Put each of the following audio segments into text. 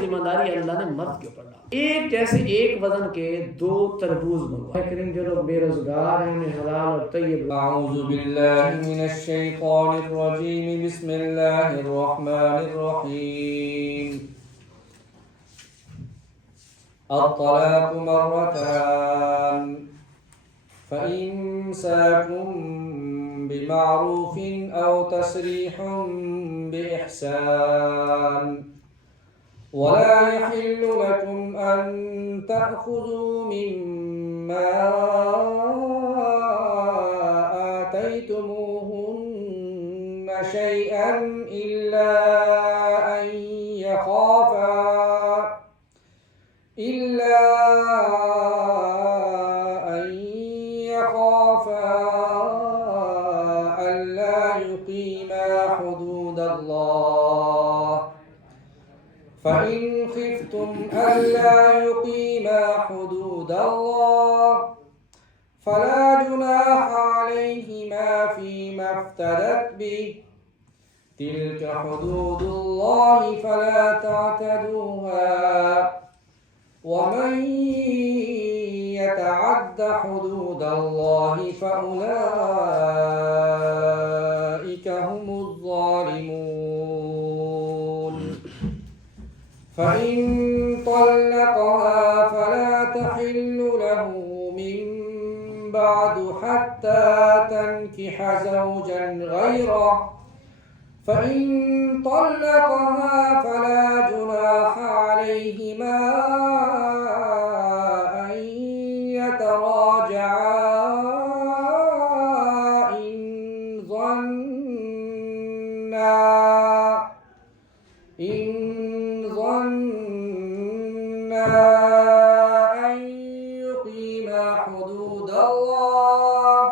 ذمہ داری اللہ نے مرد کے اوپر ڈالی. ایک جیسے ایک وزن کے 2 تربوز منگوائے. کریم جو لوگ بے روزگار ہیں انہیں حلال اور طیب. اعوذ باللہ من الشیطان الرجیم بسم اللہ الرحمن الرحیم. الطلاق مرتان فإمساكم بمعروف أو تسريح بإحسان ولا يحل لكم أن تأخذوا مما آتيتموهن شيئا إلا أن يخافا ألا يقيما حدود الله. فإن خفتم ألا يقيما حدود الله فلا جناح عليهما فيما افتدت به. تلك حدود الله فلا تعتدوها ومن يتعد حدود الله فأولئك هم الظالمون. فإن طلقها فلا تحل له من بعد حتى تنكح زوجا غيره. فإن طلقها فلا جناح عليهما أن يتراجعا إن ظنا أن يقيما حدود الله.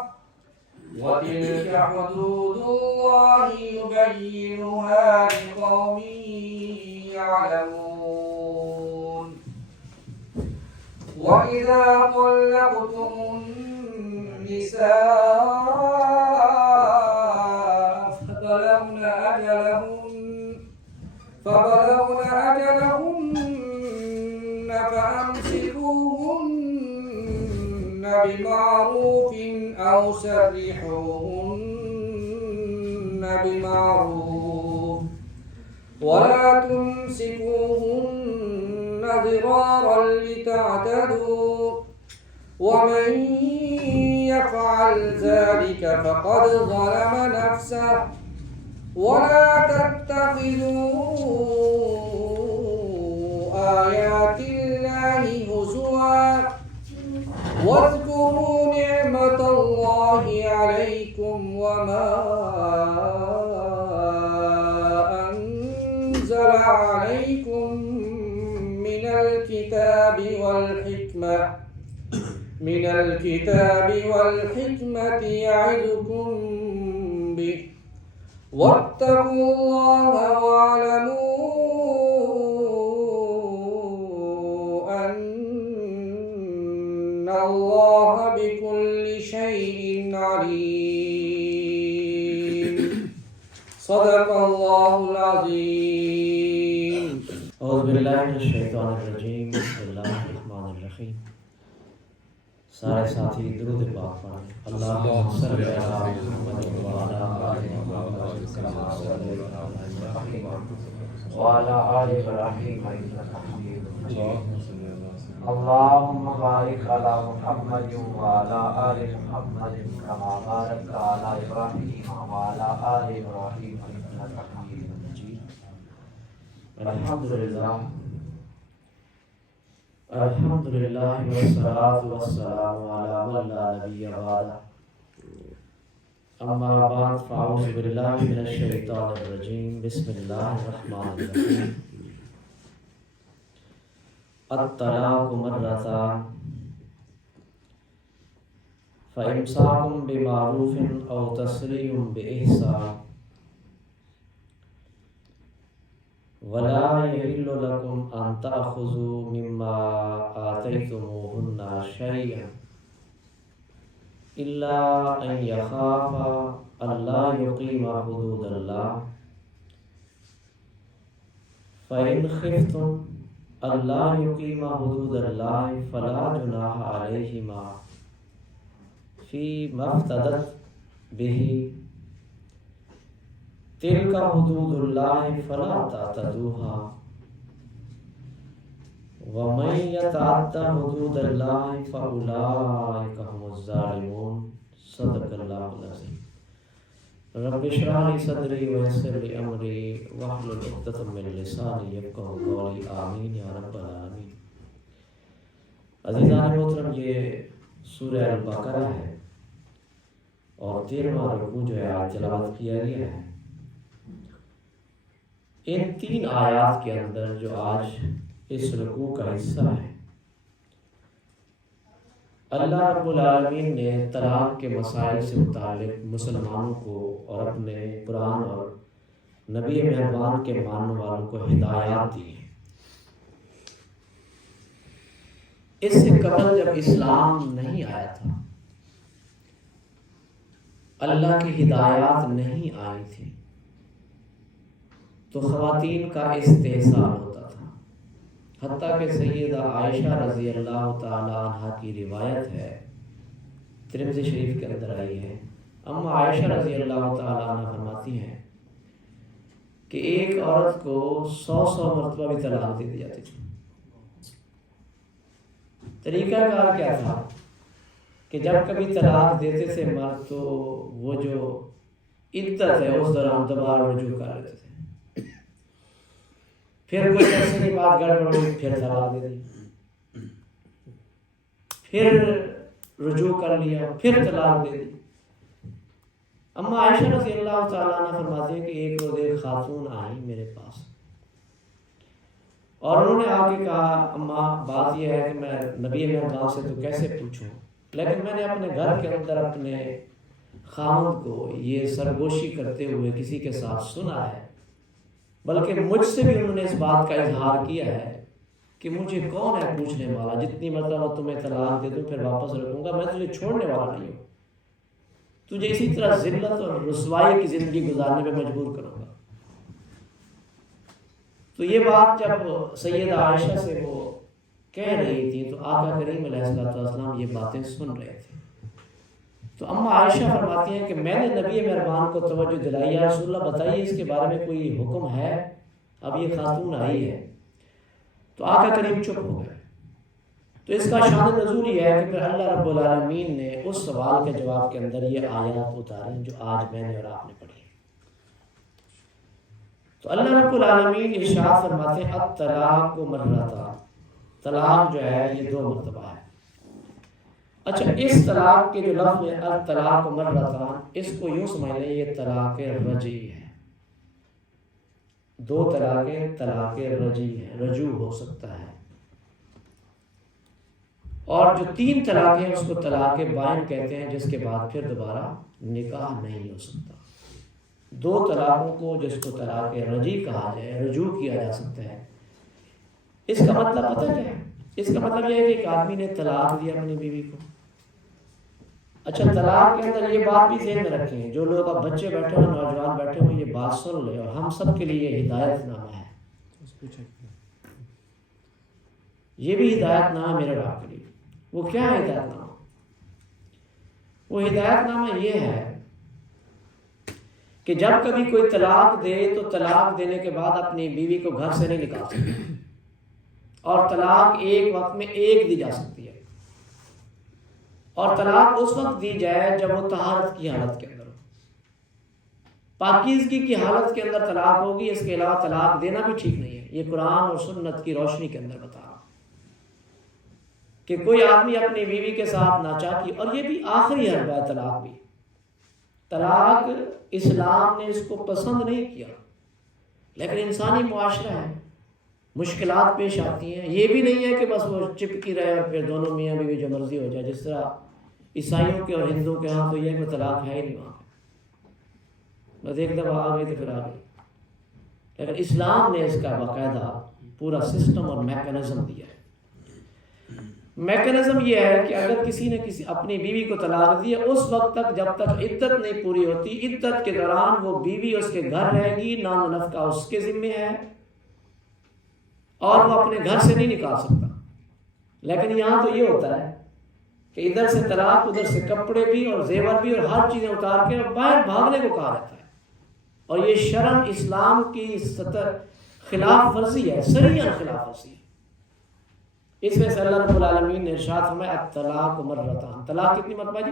وتلك حدود الله يبينها لقوم يعلمون. وإذا طلقتم النساء فبلغن أجلهن فأمسكوهن بمعروف أو سرحوهن بمعروف ولا تمسكوهن ضرارا لتعتدوا. ومن يفعل ذلك فقد ظلم نفسه. ولا تتخذوا آيات الله هزوا واذكروا نعمة الله عليكم وما أنزل عليكم من الكتاب والحكمة يعظكم به. واتقوا الله واعلموا أن الله بكل شيء عليم. صدق الله العظيم. اعوذ باللہ من الشیطان الرجیم. بسم اللہ الرحمن الرحیم. سارے ساتھی درود پاک پڑھیں. اللہم صلی علی محمد وعلی آل محمد کما صلیت علی ابراہیم وعلی آل ابراہیم انک حمید مجید. اللہم بارک علی محمد وعلی آل محمد کما بارکت علی ابراہیم وعلی آل ابراہیم انک حمید مجید. الحمدللہ والصلاة والسلام على من لا نبی بعدہ. اما بعد فاعوذ باللہ من الشیطان الرجیم. بسم اللہ الرحمن الرحیم. الطلاق مرتان فإمساك بمعروف أو تسريح بإحسان ولا يحل لكم أن تأخذوا مما آتيتموهن شيئا إلا أن يخافا ألا يقيما حدود الله. فَإِنْ خِفْتُمْ أَلَّا يُقِيمَا حُدُودَ اللَّهِ فَلَا جُنَاحَ عَلَيْهِمَا فِي مَا افْتَدَتْ بِهِ تِلْكَ حُدُودُ اللَّهِ فَلَا تَعْتَدُوهَا وَمَن يَتَعَدَّ حُدُودَ اللَّهِ فَأُولَٰئِكَ هُمُ الظَّالِمُونَ صدق اللہ العظیم۔ رب اشرح لي صدری ويسر لي امری واحلل عقدۃ من لسانی یفقہوا قولی آمین یا رب العالمین۔ عزیزان محترم، یہ سورہ البقرہ ہے اور 13واں رکوع جو ہے آج تلاوت کیا گیا ہے۔ ان 3 آیات کے اندر جو آج اس رکوع کا حصہ ہے، اللہ رب العالمین نے طلاق کے مسائل سے متعلق مسلمانوں کو اور اپنے قرآن اور نبی مہربان کے ماننے والوں کو ہدایات دی ہیں۔ اس سے قبل جب اسلام نہیں آیا تھا، اللہ کی ہدایات نہیں آئی تھی، تو خواتین کا استحصال ہوتا تھا۔ حتیٰ کہ سیدہ عائشہ رضی اللہ تعالی عنہ کی روایت ہے، ترمذی شریف کے اندر آئی ہے، اما عائشہ رضی اللہ تعالی عنہ فرماتی ہیں کہ ایک عورت کو 100 مرتبہ بھی طلاق دے دی جاتی تھی۔ طریقہ کار کیا تھا کہ جب کبھی طلاق دیتے تھے مرد تو وہ جو عدت ہے اس دوران دوبارہ رجوع کر لیتے تھے، پھر کوئی عرصے کے بعد گڑبڑ ہوئی، پھر طلاق دے دی، پھر رجوع کر لیا، پھر طلاق دے دی۔ اما عائشہ رضی اللہ تعالیٰ عنہ فرماتی ہیں کہ ایک روز ایک خاتون آئی میرے پاس اور انہوں نے آ کے کہا، اما بات یہ ہے کہ میں نبی مہربان سے تو کیسے پوچھوں، لیکن میں نے اپنے گھر کے اندر اپنے خاوند کو یہ سرگوشی کرتے ہوئے کسی کے ساتھ سنا ہے، بلکہ مجھ سے بھی انہوں نے اس بات کا اظہار کیا ہے کہ مجھے کون ہے پوچھنے والا، جتنی مرتبہ تمہیں طلاق دے دوں پھر واپس رکھوں گا، میں تجھے چھوڑنے والا نہیں ہوں، تجھے اسی طرح ذلت اور رسوائی کی زندگی گزارنے میں مجبور کروں گا۔ تو یہ بات جب سیدہ عائشہ سے وہ کہہ رہی تھی تو آقا کریم علیہ السلام یہ باتیں سن رہے تھے۔ تو اما عائشہ فرماتی ہیں کہ میں نے نبی مہربان کو توجہ دلائی، یا رسول اللہ بتائیے اس کے بارے میں کوئی حکم ہے، اب یہ خاتون آئی ہے۔ تو آقا کریم چپ ہو گئے۔ تو اس کا شان نزول یہ ہے کہ پھر اللہ رب العالمین نے اس سوال کے جواب کے اندر یہ آیات اتاری جو آج میں نے اور آپ نے پڑھی۔ تو اللہ رب العالمین ارشاد فرماتے ہیں الطلاق مرتان، طلاق جو ہے یہ 2 مرتبہ ہے۔ اچھا، اس طلاق کے جو لفظ ہے الطلاق مرتان، اس کو یوں سمجھ لیں یہ طلاق رجعی ہے۔ 2 طلاقیں طلاق رجعی ہے، رجوع ہو سکتا ہے، اور جو 3 طلاقیں اس کو طلاق بائن کہتے ہیں، جس کے بعد پھر دوبارہ نکاح نہیں ہو سکتا۔ 2 طلاقوں کو جس کو طلاق رجعی کہا جائے، رجوع کیا جا سکتا ہے۔ اس کا مطلب پتہ کیا ہے؟ اس کا مطلب یہ ہے کہ ایک آدمی نے طلاق دیا اپنی بیوی کو۔ اچھا، طلاق کے اندر یہ بات بھی ذہن میں رکھیں، جو لوگ اب بچے بیٹھے ہوئے، نوجوان بیٹھے ہوئے، یہ بات سن لیں، اور ہم سب کے لیے یہ ہدایت نامہ ہے، یہ بھی ہدایت نامہ میرے آپ کے لیے۔ وہ کیا ہے ہدایت نامہ؟ وہ ہدایت نامہ یہ ہے کہ جب کبھی کوئی طلاق دے تو طلاق دینے کے بعد اپنی بیوی کو گھر سے نہیں نکال سکتے، اور طلاق ایک وقت میں 1 دی جا سکتی ہے، اور طلاق اس وقت دی جائے جب وہ طہارت کی حالت کے اندر ہو، پاکیزگی کی حالت کے اندر طلاق ہوگی۔ اس کے علاوہ طلاق دینا بھی ٹھیک نہیں ہے، یہ قرآن اور سنت کی روشنی کے اندر بتا رہا کہ کوئی آدمی اپنی بیوی کے ساتھ ناچاکی، اور یہ بھی آخری حربہ ہے طلاق بھی، طلاق اسلام نے اس کو پسند نہیں کیا، لیکن انسانی معاشرہ ہے، مشکلات پیش آتی ہیں۔ یہ بھی نہیں ہے کہ بس وہ چپکی رہے اور پھر دونوں میاں بیوی جو مرضی ہو جائے، جس طرح عیسائیوں کے اور ہندوؤں کے ہاں تو یہ کہ طلاق ہے ہی نہیں وہاں، بس ایک دفعہ آ گئی تو پھر آ گئی، لیکن اسلام نے اس کا باقاعدہ پورا سسٹم اور میکانزم دیا ہے۔ میکانزم یہ ہے کہ اگر کسی نے اپنی بیوی کو طلاق دیا، اس وقت تک جب تک عدت نہیں پوری ہوتی، عدت کے دوران وہ بیوی اس کے گھر رہے گی، نان و نفقہ اس کے ذمہ ہے، اور وہ اپنے گھر سے نہیں نکال سکتا. لیکن یہاں تو یہ ہوتا ہے کہ ادھر سے طلاق، ادھر سے کپڑے بھی اور زیور بھی اور ہر چیزیں اتار کے باہر بھاگنے کو کہا جاتا ہے. اور یہ شرم اسلام کی خلاف ورزی ہے، صریحاً خلاف ورزی ہے. اس میں سے اللہ رب العالمین نے ارشاد فرمایا الطلاق مرتان. طلاق کتنی مرتبہ جی؟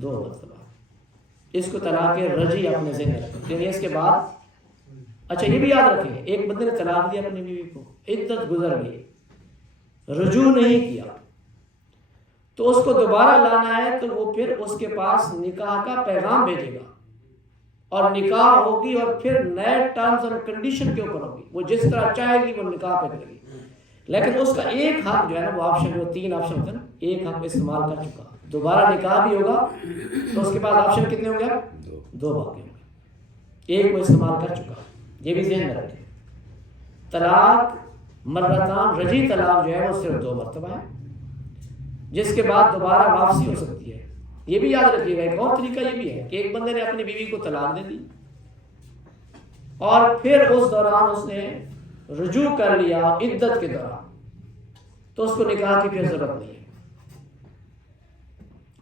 2 مرتبہ. اس کو طلاق رجعی اپنے ذہن میں رکھیں. یعنی اس کے بعد اچھا یہ بھی یاد رکھیں، ایک بندے نے طلاق دیا اپنی بیوی کو، عدت گزر گئی، رجوع نہیں کیا، تو اس کو دوبارہ لانا ہے تو وہ پھر اس کے پاس نکاح کا پیغام بھیجے گا اور نکاح ہوگی اور پھر نئے ٹرمز اور کنڈیشن کے اوپر ہوگی. وہ جس طرح چاہے گی وہ نکاح پہ کرے گی. لیکن اس کا ایک حق جو ہے نا وہ آپشن، جو 3 آپشن ہوتے ہیں نا، ایک حق استعمال کر چکا. دوبارہ نکاح بھی ہوگا تو اس کے بعد آپشن کتنے ہوں گے؟ 2 باقی ہوں گے. ایک وہ استعمال کر چکا. یہ بھی ذہن میں رکھیں. طلاق مرتان رجعی طلاق جو ہے وہ صرف 2 مرتبہ ہے، جس کے بعد دوبارہ واپسی ہو سکتی ہے. یہ بھی یاد رکھیے گا ایک اور طریقہ یہ بھی ہے کہ ایک بندے نے اپنی بیوی کو طلاق دے دی اور پھر اس دوران اس نے رجوع کر لیا عدت کے دوران، تو اس کو نکاح کی پھر ضرورت نہیں ہے.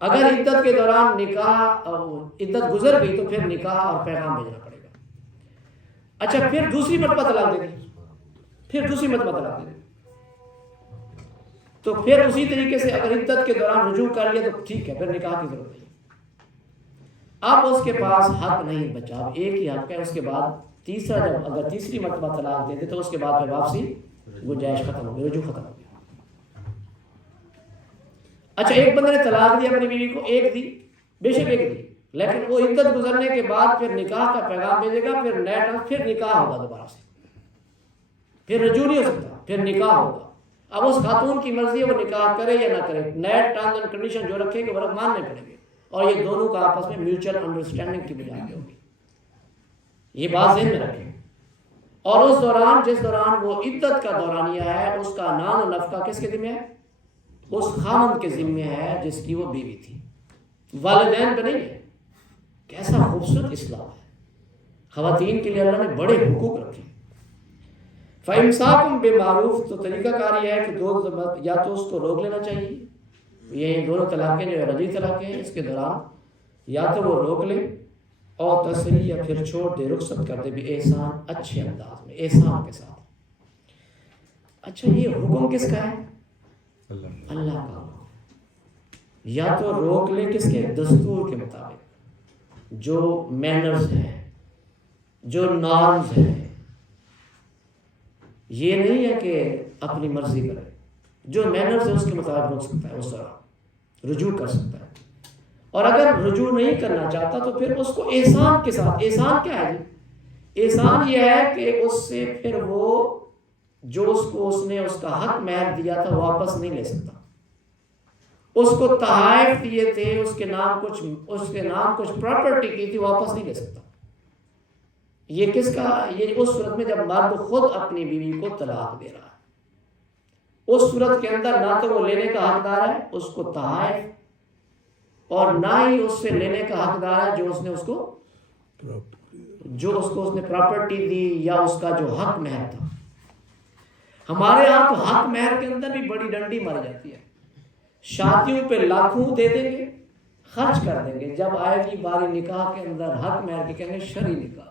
اگر عدت کے دوران عدت گزر گئی تو پھر نکاح اور پیغام بھیجنا پڑے گا. اچھا پھر دوسری مرتبہ طلاق دے دی، پھر دوسری مرتبہ طلاق دے دی، تو پھر اسی طریقے سے اگر عدت کے دوران رجوع کر لیا تو ٹھیک ہے، پھر نکاح کی ضرورت نہیں. اب اس کے پاس حق نہیں بچا، اب ایک ہی حق ہے. اس کے بعد تیسرا، جب اگر تیسری مرتبہ طلاق دے دے تو اس کے بعد پھر واپسی گنجائش ختم ہو گئی، رجوع ختم ہو گیا. اچھا ایک بندے نے طلاق دی اپنی بیوی کو، ایک دی، بے شک ایک دی، لیکن وہ عدت گزرنے کے بعد پھر نکاح کا پیغام بھیجے گا، پھر نیا ٹرم، پھر نکاح ہوگا دوبارہ سے، پھر رجوع نہیں ہو سکتا، پھر نکاح ہوگا. اب اس خاتون کی مرضی ہے وہ نکاح کرے یا نہ کرے، نئے ٹرمز اینڈ کنڈیشن جو رکھے گا وہ ماننے پڑیں گے، اور یہ دونوں کا آپس میں میوچل انڈرسٹینڈنگ کی بنا کے ہوگی. یہ بات ذہن میں رکھیں. اور اس دوران، جس دوران وہ عدت کا دورانیہ ہے، اس کا نان و نفقہ کس کے ذمہ ہے؟ اس خاوند کے ذمہ ہے جس کی وہ بیوی تھی، والدین پہ نہیں ہے. کیسا خوبصورت اسلام ہے. خواتین کے لیے اللہ نے بڑے حقوق رکھے. فَإِمْسَاكُمْ بِمَعْرُوف، تو طریقہ کار یہ ہے کہ دو یا تو اس کو روک لینا چاہیے. یہ دونوں طلاقیں جو رجعی طلاقیں ہیں، اس کے دوران یا تو وہ روک لے اور تسریح یا پھر چھوڑ دے، رخصت کر دے بھی احسان، اچھے انداز میں، احسان کے ساتھ. اچھا یہ حکم کس کا ہے؟ اللہ کا. یا تو روک لے کس کے؟ دستور کے مطابق، جو مینرز ہیں، جو نارمز ہیں. یہ نہیں ہے کہ اپنی مرضی کرے، جو مینرز ہے اس کے مطابق روک سکتا ہے، اس طرح رجوع کر سکتا ہے. اور اگر رجوع نہیں کرنا چاہتا تو پھر اس کو احسان کے ساتھ. احسان کیا ہے جی؟ احسان یہ ہے کہ اس سے پھر وہ جو اس نے اس کا حق مہر دیا تھا واپس نہیں لے سکتا. اس کو تحائف دیے تھے، اس کے نام کچھ پراپرٹی کی تھی، واپس نہیں لے سکتا. یہ کس کا؟ یہ اس صورت میں جب مرد خود اپنی بیوی کو طلاق دے رہا ہے، اس صورت کے اندر نہ تو وہ لینے کا حقدار ہے اس کو تحائف، اور نہ ہی اس سے لینے کا حقدار ہے جو اس نے اس نے پراپرٹی دی یا اس کا جو حق مہر تھا. ہمارے ہاں تو حق مہر کے اندر بھی بڑی ڈنڈی ماری جاتی ہے. شادیوں پہ لاکھوں دے دیں گے، خرچ کر دیں گے، جب آئے گی باری نکاح کے اندر حق مہر کے کہیں گے شرعی نکاح.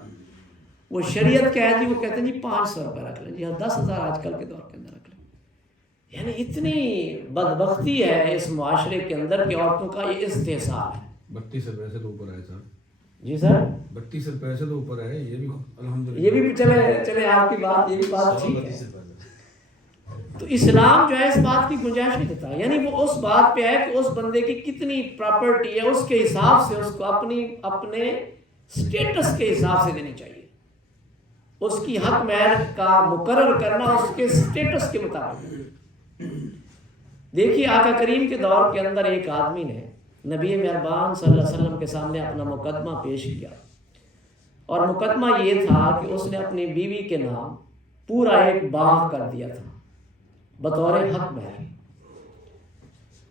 وہ شریعت کیا ہے جی؟ وہ کہتے ہیں جی 500 روپے رکھ لیں جی، 10,000 آج کل کے دور کے اندر رکھ لیں. یعنی اتنی بدبختی ہے اس معاشرے کے اندر کہ عورتوں کا یہ استحصال ہے. 32 روپے سے تو اوپر ہے سر. جی سر 32 روپے سے تو اوپر ہے. یہ بھی الحمدللہ، یہ بھی چلے آپ کی بات، یہ بھی بات ٹھیک ہے. تو اسلام جو ہے اس بات کی گنجائش نہیں دیتا. یعنی وہ اس بات پہ ہے کہ اس بندے کی کتنی پراپرٹی ہے، اس کے حساب سے اس کو اپنے سٹیٹس کے حساب سے دینی چاہیے. اس کی حق مہر کا مقرر کرنا اس کے سٹیٹس کے مطابق. دیکھیے آقا کریم کے دور کے اندر ایک آدمی نے نبی مہربان صلی اللہ علیہ وسلم کے سامنے اپنا مقدمہ پیش کیا، اور مقدمہ یہ تھا کہ اس نے اپنی بیوی کے نام پورا ایک باغ کر دیا تھا بطور حق مہر.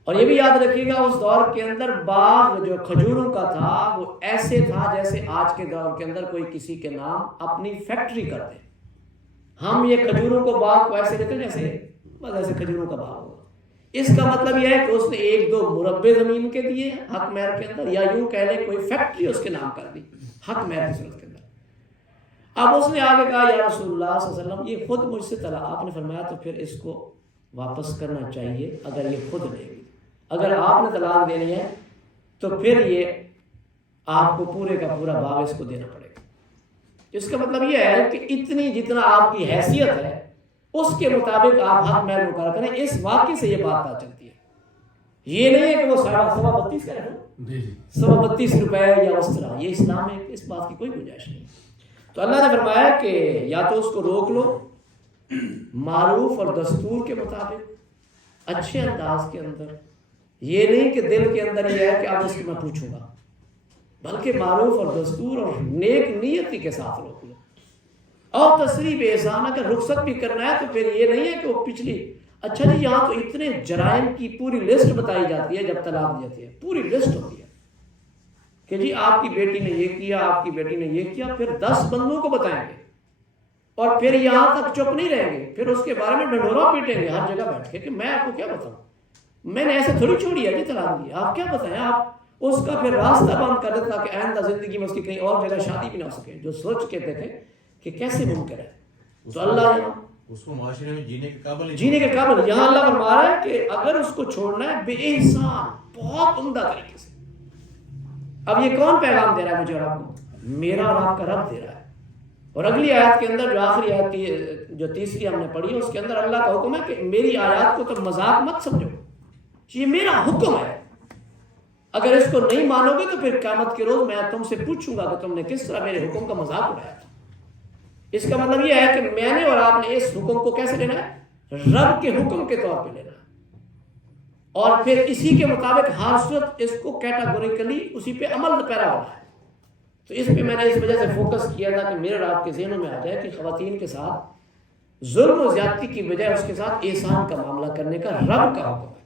اور یہ بھی یاد رکھیے گا اس دور کے اندر باغ جو کھجوروں کا تھا وہ ایسے تھا جیسے آج کے دور کے اندر کوئی کسی کے نام اپنی فیکٹری کر دے. ہم یہ کھجوروں کو باغ کو ایسے لیتے ہیں جیسے بس ایسے کھجوروں کا باغ ہوگا. اس کا مطلب یہ ہے کہ اس نے 1-2 مربع زمین کے دیے حق مہر کے اندر، یا یوں کہہ لیں کوئی فیکٹری اس کے نام کر دی حق مہر کی صورت کے اندر. اب اس نے آگے کہا یا رسول اللہ صلی اللہ علیہ وسلم یہ خود مجھ سے طلاق، آپ نے فرمایا تو پھر اس کو واپس کرنا چاہیے اگر یہ خود لے گی. اگر آپ نے طلاق دینی ہے تو پھر یہ آپ کو پورے کا پورا باغ اس کو دینا پڑے گا. اس کا مطلب یہ ہے کہ اتنی جتنا آپ کی حیثیت ہے اس کے مطابق آپ حق مہر مقرر کریں. اس واقعے سے یہ بات پتہ چلتی ہے. یہ نہیں ہے کہ وہ 32.5 کا ہے 32 روپے یا اس طرح، یہ اسلام ہے، اس بات کی کوئی گنجائش نہیں. تو اللہ نے فرمایا کہ یا تو اس کو روک لو معروف اور دستور کے مطابق اچھے انداز کے اندر، یہ نہیں کہ دل کے اندر یہ ہے کہ اب اس کو میں پوچھوں گا، بلکہ معروف اور دستور اور نیک نیتی کے ساتھ روک لو. اور تصریح بے احسان، اگر رخصت بھی کرنا ہے تو پھر یہ نہیں ہے کہ وہ پچھلی اچھا جی یہاں تو اتنے جرائم کی پوری لسٹ بتائی جاتی ہے جب طلاق دی جاتی ہے، پوری لسٹ ہوتی ہے کہ جی آپ کی بیٹی نے یہ کیا، آپ کی بیٹی نے یہ کیا، پھر 10 بندوں کو بتائیں گے اور پھر یہاں تک چپ نہیں رہیں گے، پھر اس کے بارے میں ڈنڈورا پیٹیں گے ہر جگہ بیٹھ کے کہ میں آپ کو کیا بتاؤں، میں نے ایسے تھوڑی چھوڑی ہے جی طلاق دی، آپ کیا بتائیں. آپ اس کا پھر راستہ بند کر دیتا کہ آئندہ زندگی میں اس کی کہیں اور جگہ شادی بھی نہ ہو سکے، جو سوچ کے تھے کہ کیسے ممکن ہے. تو اللہ اس کو معاشرے میں جینے کے قابل یہاں اللہ فرما رہا ہے کہ اگر اس کو چھوڑنا ہے بے احسان، بہت عمدہ طریقے سے. اب یہ کون پیغام دے رہا ہے مجھے اور آپ کو؟ میرا اور آپ کا رب دے رہا ہے. اور اگلی آیت کے اندر جو آخری آیت کی جو تیسری ہم نے پڑھی ہے اس کے اندر اللہ کا حکم ہے کہ میری آیات کو تم مذاق مت سمجھو، یہ میرا حکم ہے. اگر اس کو نہیں مانو گے تو پھر قیامت کے روز میں تم سے پوچھوں گا کہ تم نے کس طرح میرے حکم کا مذاق اڑایا تھا. اس کا مطلب یہ ہے کہ میں نے اور آپ نے اس حکم کو کیسے لینا ہے؟ رب کے حکم کے طور پہ لینا ہے، اور پھر اسی کے مطابق ہر صورت اس کو کیٹاگوریکلی اسی پہ عمل پیرا ہونا ہے. تو اس پہ میں نے اس وجہ سے فوکس کیا تھا کہ میرے اور آپ کے ذہنوں میں آ جائے کہ خواتین کے ساتھ ظلم و زیادتی کی بجائے اس کے ساتھ احسان کا معاملہ کرنے کا رب کا حکم ہے.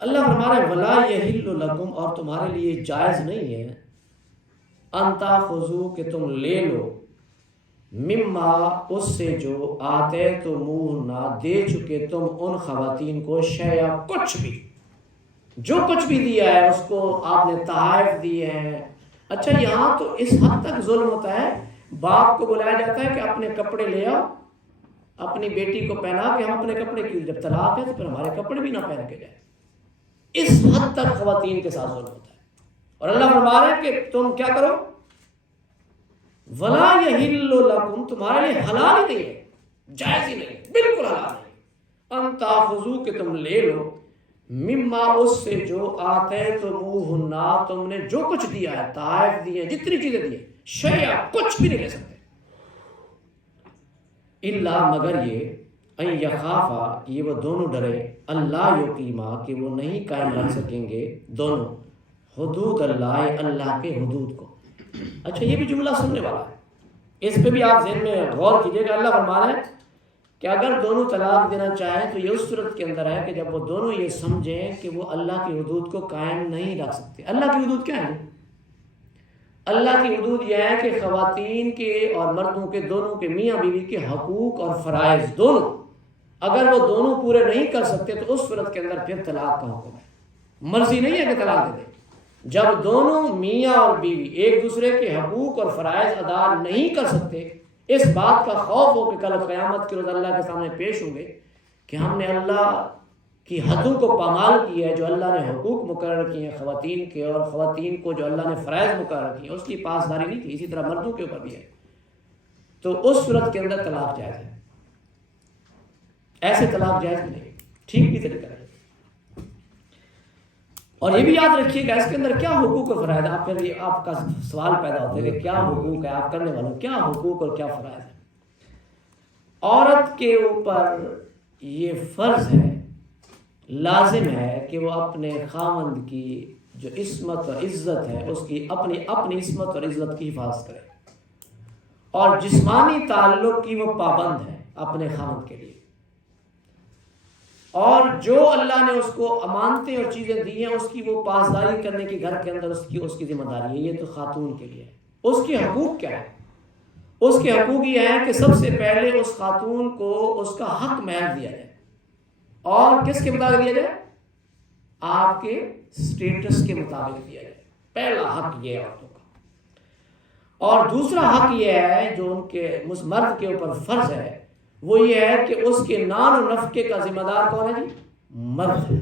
اللہ فرما رہا ہے وَلَا يَحِلُّ لَكُمْ، اور تمہارے لیے جائز نہیں ہے ان تاخذوا کہ تم لے لو مما اس سے جو آتے تموہن دے چکے تم ان خواتین کو شیئا کچھ بھی، جو کچھ بھی دیا ہے اس کو آپ نے تحائف دیے ہیں. اچھا یہاں تو اس حد تک ظلم ہوتا ہے، باپ کو بلایا جاتا ہے کہ اپنے کپڑے لے آؤ اپنی بیٹی کو پہنا کے ہم اپنے کپڑے کیوں، جب طلاق ہے تو پھر ہمارے کپڑے بھی نہ پہن کے جائے. اس حد تک خواتین کے ساتھ ظلم ہوتا ہے. اور اللہ فرما رہا ہے کہ تم کیا کرو، وَلَا يَحِلُّ لَكُمْ، تمہارے لیے حلال ہی نہیں ہے، جائز ہی نہیں ہے، بالکل حلال نہیں ہے، ان تاخذوا کہ تم لے لو مما اس سے جو آتے تموہن تم نے جو کچھ دیا ہے، تحائف دیے، جتنی چیزیں دی ہیں، شیئا کچھ بھی نہیں لے سکتے، الا مگر یہ ان یخافا یہ وہ دونوں ڈرے، اللہ یقیما کہ وہ نہیں قائم رکھ سکیں گے دونوں، حدود اللہ اللہ کے حدود کو. اچھا یہ بھی جملہ سننے والا ہے، اس پہ بھی آپ ذہن میں غور کیجئے گا. اللہ فرما رہا ہے کہ اگر دونوں طلاق دینا چاہیں تو یہ اس صورت کے اندر ہے کہ جب وہ دونوں یہ سمجھیں کہ وہ اللہ کی حدود کو قائم نہیں رکھ سکتے. اللہ کی حدود کیا ہے؟ اللہ کی حدود یہ ہے کہ خواتین کے اور مردوں کے دونوں کے، میاں بیوی کے حقوق اور فرائض دونوں اگر وہ دونوں پورے نہیں کر سکتے تو اس صورت کے اندر پھر طلاق کا حکم ہے. مرضی نہیں ہے کہ طلاق دے دیں. جب دونوں میاں اور بیوی ایک دوسرے کے حقوق اور فرائض ادا نہیں کر سکتے، اس بات کا خوف ہو کہ کل قیامت کے روز اللہ کے سامنے پیش ہوں گے کہ ہم نے اللہ کی حدوں کو پامال کیا ہے، جو اللہ نے حقوق مقرر کیے ہیں خواتین کے، اور خواتین کو جو اللہ نے فرائض مقرر کیے ہیں اس کی پاسداری نہیں کی، اسی طرح مردوں کے اوپر بھی ہے. تو اس صورت کے اندر طلاق جائز ہے. ایسے طلاق جائز بھی نہیں، ٹھیک بھی طریقہ ہے. اور یہ بھی یاد رکھیے گا اس کے اندر کیا حقوق اور فرائض. آپ پھر یہ آپ کا سوال پیدا ہوتا ہے کہ کیا حقوق ہے، آپ کرنے والوں کیا حقوق اور کیا فرائض ہے. عورت کے اوپر یہ فرض ہے، لازم ہے کہ وہ اپنے خاوند کی جو عصمت اور عزت ہے اس کی اپنی عصمت اور عزت کی حفاظت کرے، اور جسمانی تعلق کی وہ پابند ہے اپنے خاوند کے لیے. اور جو اللہ نے اس کو امانتیں اور چیزیں دی ہیں اس کی وہ پاسداری کرنے کی گھر کے اندر اس کی ذمہ داری ہے. یہ تو خاتون کے لیے ہے. اس کے حقوق کیا ہے؟ اس کے حقوق یہ ہیں کہ سب سے پہلے اس خاتون کو اس کا حق مہر دیا جائے، اور کس کے مطابق دیا جائے؟ آپ کے سٹیٹس کے مطابق دیا جائے، پہلا حق یہ ہے عورتوں کا۔ اور دوسرا حق یہ ہے جو ان کے مرد کے اوپر فرض ہے، وہ یہ ہے کہ اس کے نان و نفقے کا ذمہ دار کون ہے جی؟ مرد ہے۔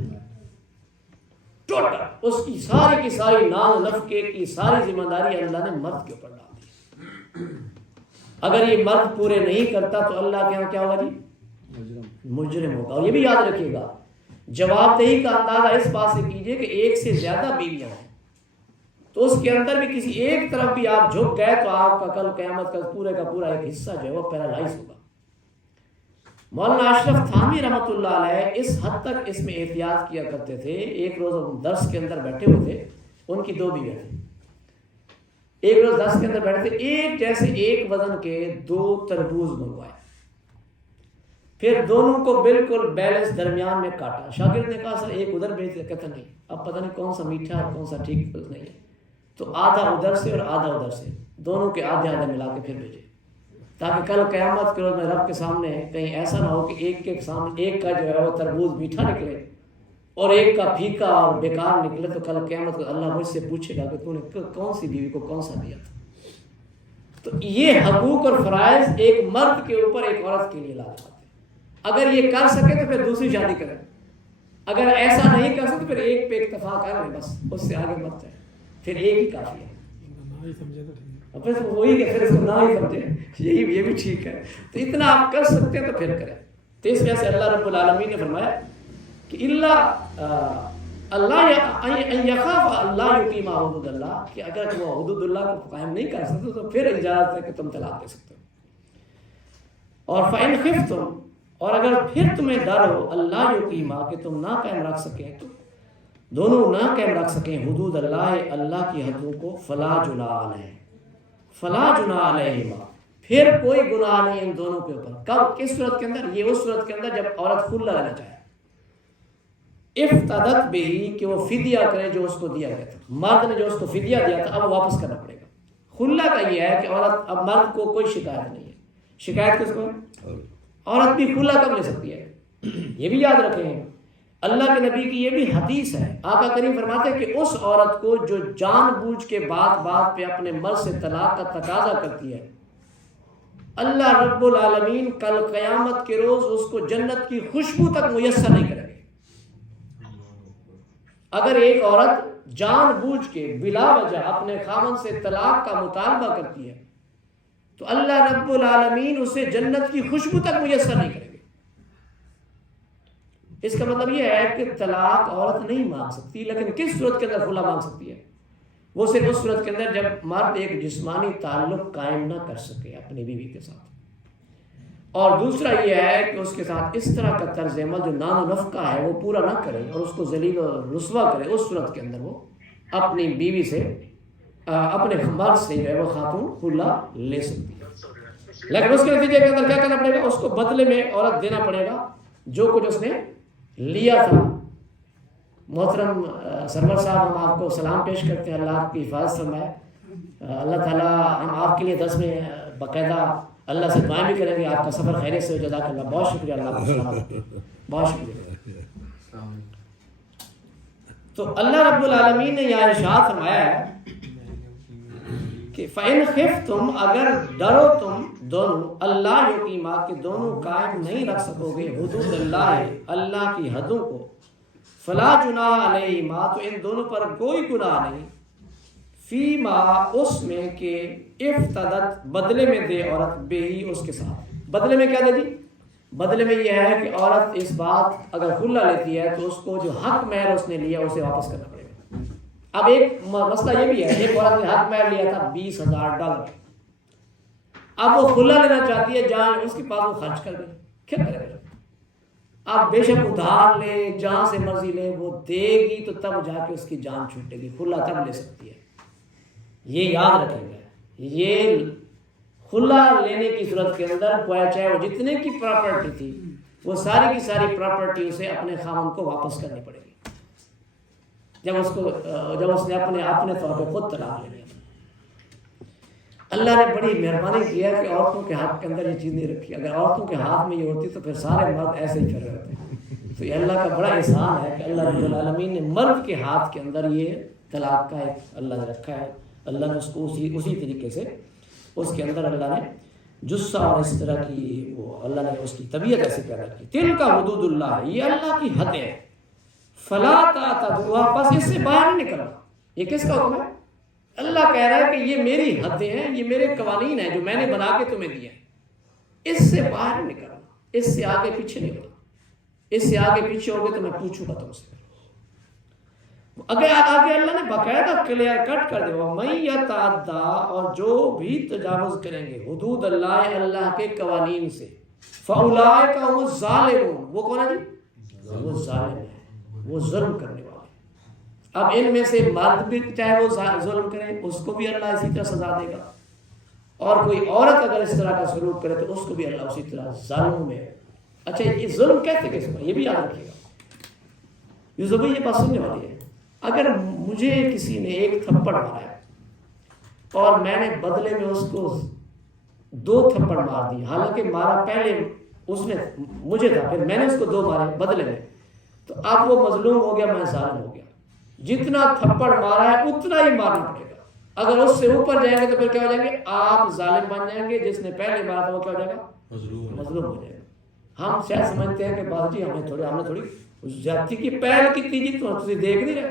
ٹوٹل اس کی ساری نان و نفقے کی ساری ذمہ داری اللہ نے مرد کے اوپر ڈال دی۔ اگر یہ مرد پورے نہیں کرتا تو اللہ کے یہاں کیا ہوگا جی؟ مجرم ہوگا۔ اور یہ بھی یاد رکھیے گا، جواب دہی کا اندازہ اس بات سے کیجئے کہ ایک سے زیادہ بیویاں ہیں تو اس کے اندر بھی کسی ایک طرف بھی آپ جھک گئے تو آپ کا کل قیامت کا پورا ایک حصہ جو ہے وہ پیرالائز ہوگا۔ مولانا اشرف تھانوی رحمۃ اللہ علیہ اس حد تک اس میں احتیاط کیا کرتے تھے۔ ایک روز درس کے اندر بیٹھے ہوئے تھے، ان کی 2 بیویاں تھیں، ایک روز درس کے اندر بیٹھے تھے، ایک جیسے ایک وزن کے 2 تربوز منگوائے، پھر دونوں کو بالکل بیلنس درمیان میں کاٹا۔ شاگرد نے کہا سر ایک ادھر بھیج دیا، کہتا نہیں، اب پتہ نہیں کون سا میٹھا اور کون سا ٹھیک نہیں ہے، تو آدھا ادھر سے اور آدھا ادھر سے، دونوں کے آدھے ملا کے پھر بھیجے، تاکہ کل قیامت کے روز میں رب کے سامنے کہیں ایسا نہ ہو کہ ایک کے سامنے ایک کا جو ہے وہ تربوز میٹھا نکلے اور ایک کا پھیکا اور بیکار نکلے، تو کل قیامت کو اللہ مجھ سے پوچھے گا کہ تو نے کون سی بیوی کو کون سا دیا تھا۔ تو یہ حقوق اور فرائض ایک مرد کے اوپر ایک عورت کے لیے لازم ہے۔ اگر یہ کر سکے تو پھر دوسری شادی کریں، اگر ایسا نہیں کر سکتے پھر ایک پہ اکتفا کر لیں، بس اس سے آگے مت جائیں، پھر ایک ہی کافی ہے۔ پھر وہی کہ پھر اس کو نہ ہی سمجھے، یہ بھی ٹھیک ہے۔ تو اتنا آپ کر سکتے ہیں تو پھر کریں۔ تو اس وجہ سے اللہ رب العالمین نے فرمایا کہ اللہ یخاف اللہ یقیم حدود اللہ، کہ اگر وہ حدود اللہ کو قائم نہیں کر سکتے تو پھر اجازت ہے کہ تم طلاق دے سکتے ہو۔ اور فإن خفتم، اور اگر پھر تمہیں ڈر ہو اللہ یقیما، کہ تم نہ قائم رکھ سکیں، تو دونوں نہ قائم رکھ سکیں حدود اللہ کی حدوں کو، فلا جناح علیہما، پھر کوئی گناہ نہیں ان دونوں کے اوپر۔ کب؟ کس صورت کے اندر؟ یہ اس صورت کے اندر جب عورت خلا لینا چاہے، افتدت بہی، کہ وہ فدیہ کرے جو اس کو دیا گیا تھا، مرد نے جو اس کو فدیہ دیا تھا اب واپس کرنا پڑے گا۔ خلا کا یہ ہے کہ عورت، اب مرد کو کوئی شکایت نہیں ہے، شکایت کس کو ہے؟ عورت بھی خلا کب لے سکتی ہے، یہ بھی یاد رکھیں۔ اللہ کے نبی کی یہ بھی حدیث ہے، آقا کریم فرماتے ہیں کہ اس عورت کو جو جان بوجھ کے بات پہ اپنے مرد سے طلاق کا تقاضا کرتی ہے، اللہ رب العالمین کل قیامت کے روز اس کو جنت کی خوشبو تک میسر نہیں کریں گے۔ اگر ایک عورت جان بوجھ کے بلا وجہ اپنے خاوند سے طلاق کا مطالبہ کرتی ہے تو اللہ رب العالمین اسے جنت کی خوشبو تک میسر نہیں کریں گے۔ اس کا مطلب یہ ہے کہ طلاق عورت نہیں مانگ سکتی، لیکن کس صورت کے اندر خلا مانگ سکتی ہے؟ وہ صرف اس صورت کے اندر جب مرد ایک جسمانی تعلق قائم نہ کر سکے اپنی بیوی کے ساتھ، اور دوسرا یہ ہے کہ اس کے ساتھ اس طرح کا طرز عمل جو نان و نفقہ ہے وہ پورا نہ کرے اور اس کو ذلیل و رسوا کرے، اس صورت کے اندر وہ اپنی بیوی سے، اپنے مرد سے جو ہے وہ خاتون خلا لے سکتی ہے، لیکن اس کے نتیجے کے اندر کیا کرنا پڑے گا؟ اس کو بدلے میں عورت دینا پڑے گا جو کچھ اس نے لیا تھا۔ محترم سرور صاحب، ہم آپ کو سلام پیش کرتے ہیں، اللہ آپ کی حفاظت فرمائے۔ اللہ تعالیٰ ہم آپ کے لیے درس میں باقاعدہ اللہ سے دعائیں بھی کریں گے، آپ کا سفر خیریت سے ہو، جزاک اللہ۔ بہت شکریہ، اللہ آپ کو سلامت، بہت شکریہ۔ تو اللہ رب العالمین نے یہاں ارشاد فرمایا ہے کہ فَإِنْ خِفْتُمْ، اگر ڈرو تم دونوں، اللہ یقیما، کہ دونوں قائم نہیں رکھ سکو گے حدود اللہ کی حدوں کو، فلا جناح علیہما، تو ان دونوں پر کوئی گناہ نہیں، فیما، اس میں کہ افتدت، بدلے میں دے عورت، بہی، اس کے ساتھ۔ بدلے میں کیا دے دی؟ بدلے میں یہ ہے کہ عورت اس بات اگر خلا لیتی ہے تو اس کو جو حق مہر اس نے لیا اسے واپس کرنا پڑے گا۔ اب ایک مسئلہ یہ بھی ہے، ایک عورت نے حق مہر لیا تھا $20,000، اب وہ خلا لینا چاہتی ہے، جہاں اس کے پاس وہ خرچ کر دے، کیا کرے گا؟ اب بے شک ادھار لے، جہاں سے مرضی لے، وہ دے گی تو تب جا کے اس کی جان چھوٹے گی، خلا تب لے سکتی ہے۔ یہ یاد رکھیں گے، یہ خلا لینے کی صورت کے اندر چاہے وہ جتنے کی پراپرٹی تھی وہ ساری کی ساری پراپرٹی اسے اپنے خاوند کو واپس کرنی پڑے گی، جب اس نے اپنے طور پہ خود طلاق لے لیا۔ اللہ نے بڑی مہربانی کیا کہ عورتوں کے ہاتھ کے اندر یہ چیز نہیں رکھی. اگر عورتوں کے ہاتھ میں یہ ہوتی تو پھر سارے مرد ایسے ہی پھر رہتے. تو یہ اللہ کا بڑا احسان ہے کہ اللہ رب العالمین نے مرد کے ہاتھ کے اندر یہ طلاق کا ایک اللہ نے رکھا ہے. اللہ نے اس کو اسی طریقے سے اس کے اندر اللہ نے جسہ اور اس طرح کی وہ اللہ نے اس کی طبیعت ایسے پیدا کی. تل کا حدود اللہ ہے, یہ اللہ کی حد ہے. فلا تعتدوها, بس اس سے باہر نہیں نکلنا. یہ کس کا حکم ہے؟ اللہ کہہ رہا ہے کہ یہ میری حدیں ہیں, یہ میرے قوانین ہیں جو میں نے بنا کے تمہیں دیے ہیں, اس سے باہر نہیں نکلنا, اس سے آگے پیچھے نہیں ہونا. اس سے آگے پیچھے ہوگے تو میں پوچھوں گا تم سے. اگر آگے اللہ نے باقاعدہ کلیئر کٹ کر دیا وَمَن يَتَعَدَّى, اور جو بھی تجاوز کریں گے حدود اللہ, اللہ کے قوانین سے, فَأُولَٰئِكَ هُمُ الظَّالِمُونَ, وہ کون ہے جی؟ وہ ظالم ہے, وہ ظلم کرنے والے. اب ان میں سے مرد بھی چاہے وہ ظلم کرے اس کو بھی اللہ اسی طرح سزا دے گا, اور کوئی عورت اگر اس طرح کا سلوک کرے تو اس کو بھی اللہ اسی طرح ظالم میں. اچھا یہ ظلم کہتے کس میں, یہ بھی یاد رکھیے گا. یوسف بھائی یہ بات سننے والی ہے. اگر مجھے کسی نے ایک تھپڑ مارا ہے اور میں نے بدلے میں اس کو 2 تھپڑ مار دی, حالانکہ مارا پہلے اس نے مجھے تھا, پھر میں نے اس کو 2 مارے بدلے میں, تو اب وہ مظلوم ہو گیا, میں ظالم ہو گیا. جتنا تھپڑ مارا ہے اتنا ہی مارنا پڑے گا. اگر اس سے اوپر جائیں گے تو پھر کیا ہو جائیں گے؟ آپ ظالم بن جائیں گے. جس نے پہلے مارا تھا وہ کیا ہو جائے گا؟ مظلوم ہو جائے گا. ہم شاید سمجھتے ہیں کہ بات جی ہم نے تھوڑی زیادتی کی. پہل کتنی جی تھی دیکھ نہیں رہے,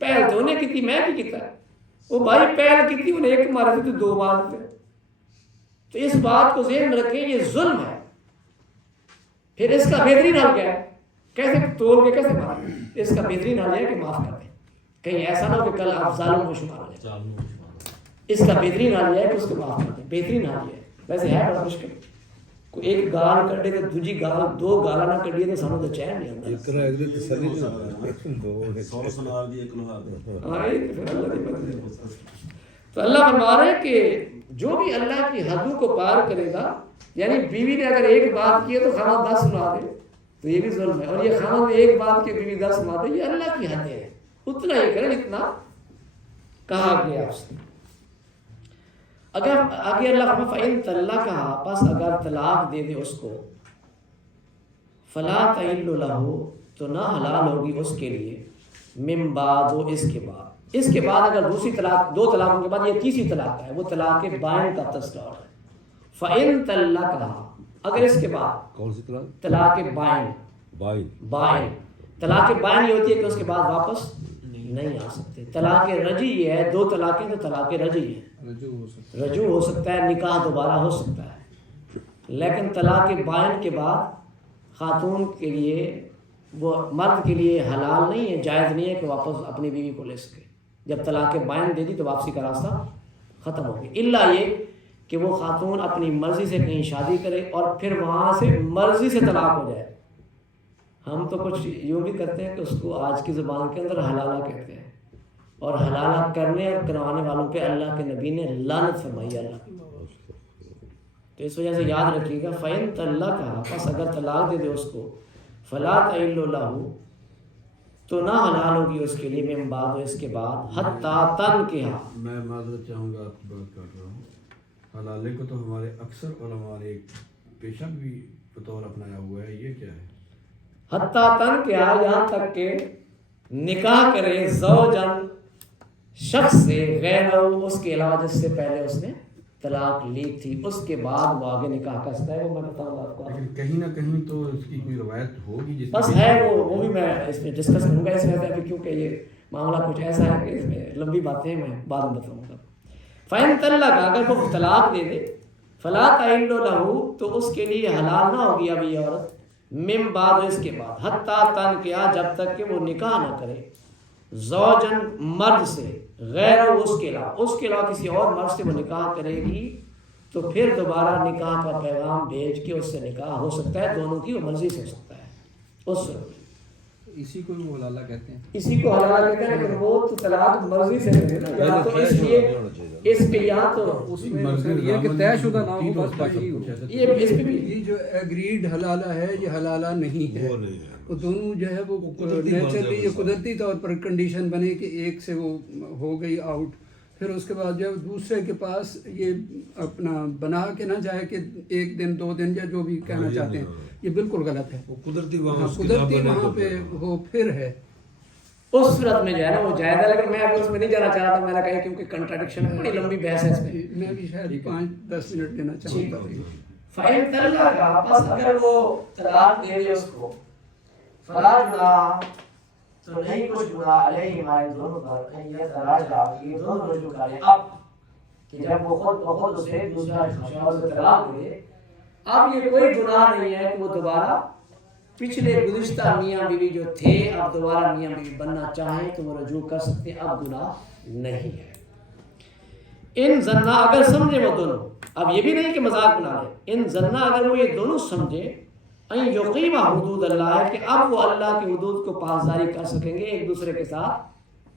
پہل تو انہیں کی تھی, میں بھی کیتا ہے. وہ بھائی پہل کی تھی, انہیں 1 مارا تھا تو 2 مار دیتے. تو اس بات کو ذہن میں رکھیں, یہ ظلم ہے. پھر اس کا بہترین حل کیا ہے؟ کیسے توڑ کے کیسے ماریں؟ اس کا بہترین حل ہے کہ معاف کر دیں. کہیں ایسا نہ ہو کہ کل آپ ظالم کو شمار ہو جائے. اس کا بہترین حل ہے کہ اس کو معاف کر دیں. بہترین حل ہے. ویسے ہے بڑا مشکل, کوئی ایک گال کٹے تو دوسری گال 2 گالا نہ کٹیے تو سانوں تو چین نہیں آتا. اتنا اگلی تسلی نہیں ہوتا. 100 سنار دی 1 لوہار. تو اللہ فرما رہا ہے کہ جو بھی اللہ کی حدوں کو پار کرے گا, یعنی بیوی نے اگر ایک بات کی ہے تو خاوند 10 سنا دے تو یہ بھی ظلم ہے, اور یہ خاوند نے ایک بات کی بیوی 10 سنا دے, یہ اللہ کی حدیں ہیں. اتنا ہی کریں جتنا کہا گیا اس نے. اگر آگے اللہ فرماتا فَإِن طَلَّقَهَا, پس اگر طلاق دے دے اس کو, فَلَا تَحِلُّ لَهُ, تو نہ حلال ہوگی اس کے لیے, من بعد, اس کے بعد. اس کے بعد اگر دوسری طلاق, 2 طلاقوں کے بعد یہ تیسری طلاق ہے, وہ طلاق بائن کا تذکرہ ہے. فَإِن طَلَّقَهَا, اگر اس کے بعد کون سی طلاق؟ طلاق بائن. بائن طلاق بائن یہ ہوتی ہے کہ اس کے بعد واپس نہیں آ سکتے. طلاق رجعی یہ ہے, 2 طلاقیں تو طلاق رجعی ہے, رجوع ہو سکتا ہے, نکاح دوبارہ ہو سکتا ہے. لیکن طلاق بائن کے بعد خاتون کے لیے, وہ مرد کے لیے حلال نہیں ہے, جائز نہیں ہے کہ واپس اپنی بیوی کو لے سکے. جب طلاق بائن دے دی تو واپسی کا راستہ ختم ہو گیا, الا یہ کہ وہ خاتون اپنی مرضی سے کہیں شادی کرے اور پھر وہاں سے مرضی سے طلاق ہو جائے. ہم تو کچھ یوں بھی کرتے ہیں کہ اس کو آج کی زبان کے اندر حلالہ کہتے ہیں, اور حلالہ کرنے اور کروانے والوں پہ اللہ کے نبی نے لعنت فرمائی اللہ کی. تو اس وجہ سے یاد رکھیے گا فَإِن طَلَّقَهَا, پس اگر طلاق دے دے اس کو, فَلَا تَحِلُّ لَهُ, تو نہ حلال ہوگی اس کے لیے, من بعد, اس کے بعد, حتیٰ تنکحا. میں معذرت چاہوں گا, آپ کی بات کر رہا ہوں. حلالے کو تو ہمارے اکثر علماء نے پیشہ بھی بطور اپنایا ہوا ہے, یہ کیا ہے؟ حتیٰ تنکحا, یہاں تک کہ نکاح کرے, زوجن, شخص سے, غیر اس کے علاوہ جس سے پہلے اس نے طلاق لی تھی, اس کے بعد وہ آگے نکاح کر سکتا ہے. وہ میں بتاؤں گا آپ کو, لیکن کہیں نہ کہیں تو اس کی کوئی روایت ہوگی جس بس ہے, وہ بھی میں اس میں ڈسکس کروں گا اس وجہ سے, کیونکہ یہ معاملہ کچھ ایسا ہے کہ اس میں لمبی باتیں ہیں, میں بعد میں بتاؤں گا. فَإِن طَلَّقَهَا, اگر وہ طلاق دے دے, فَلَا تَحِلُّ لَهُ, تو اس کے لیے حلال نہ ہوگی اب یہ عورت, من بعد, اس کے بعد, حتیٰ تنکحا, جب تک کہ وہ نکاح نہ کرے, زوجن, مرد سے, غیر اس کے علاوہ کسی اور مرد سے وہ نکاح کرے گی, تو پھر دوبارہ نکاح کا پیغام بھیج کے اس سے نکاح ہو سکتا ہے, دونوں کی وہ مرضی سے ہو سکتا ہے. اس اسی کو وہ حلالہ کہتے ہیں, اسی کو حلال کہتے ہیں, لیکن وہ تو طلاق مرضی سے ہے نا, یا تو اس لیے اس پہ یا تو اس میں یہ کہ طے شدہ نہ ہو, بس باقی ہو. یہ اس پہ بھی یہ جو ایگریڈ حلالہ ہے یہ حلالہ نہیں ہے, وہ دونوں جو ہے وہ نیچرلی یہ قدرتی طور پر کنڈیشن بنے کہ ایک سے وہ ہو گئی آؤٹ, پھر اس کے بعد جب دوسرے کے پاس یہ اپنا بنا کے نہ جائے کہ 1 دن 2 دن یا جو بھی کہنا چاہتے ہیں، یہ بالکل غلط ہے. وہ قدرتی قدرتی وہاں پہ وہ پھر ہے. اس صورت میں جو ہے نا وہ جائز ہے، لیکن میں ابھی اس میں نہیں جانا چاہ رہا تھا. میں نے کہا کیونکہ کنٹراڈکشن ہے، بڑی لمبی بحث ہے اس میں. میں بھی شاید 5-10 منٹ دینا چاہتا ہوں. فَإِن طَلَّقَ، پس اگر وہ طلاق دے دے اس کو، فَلَا جُنَاحَ، تو نہیں کچھ گناہ علیہما، ان دونوں پر، ان یتراجعا، یہ دونوں رجوع کریں. اب کہ جب وہ خود بخود اسے دوسرا شوہر سے طلاق دے، اب یہ کوئی گناہ نہیں ہے کہ وہ دوبارہ پچھلے گزشتہ میاں بیوی جو تھے اب دوبارہ میاں بیوی بننا چاہیں تو وہ رجوع کر سکتے ہیں. اب گناہ نہیں ہے. ان زنا، اگر سمجھے وہ دونوں، اب یہ بھی نہیں کہ مذاق بنا لے، ان زنا اگر وہ یہ دونوں سمجھے ان یقیم حدود اللہ ہے کہ اب وہ اللہ کی حدود کو پاسداری کر سکیں گے، ایک دوسرے کے ساتھ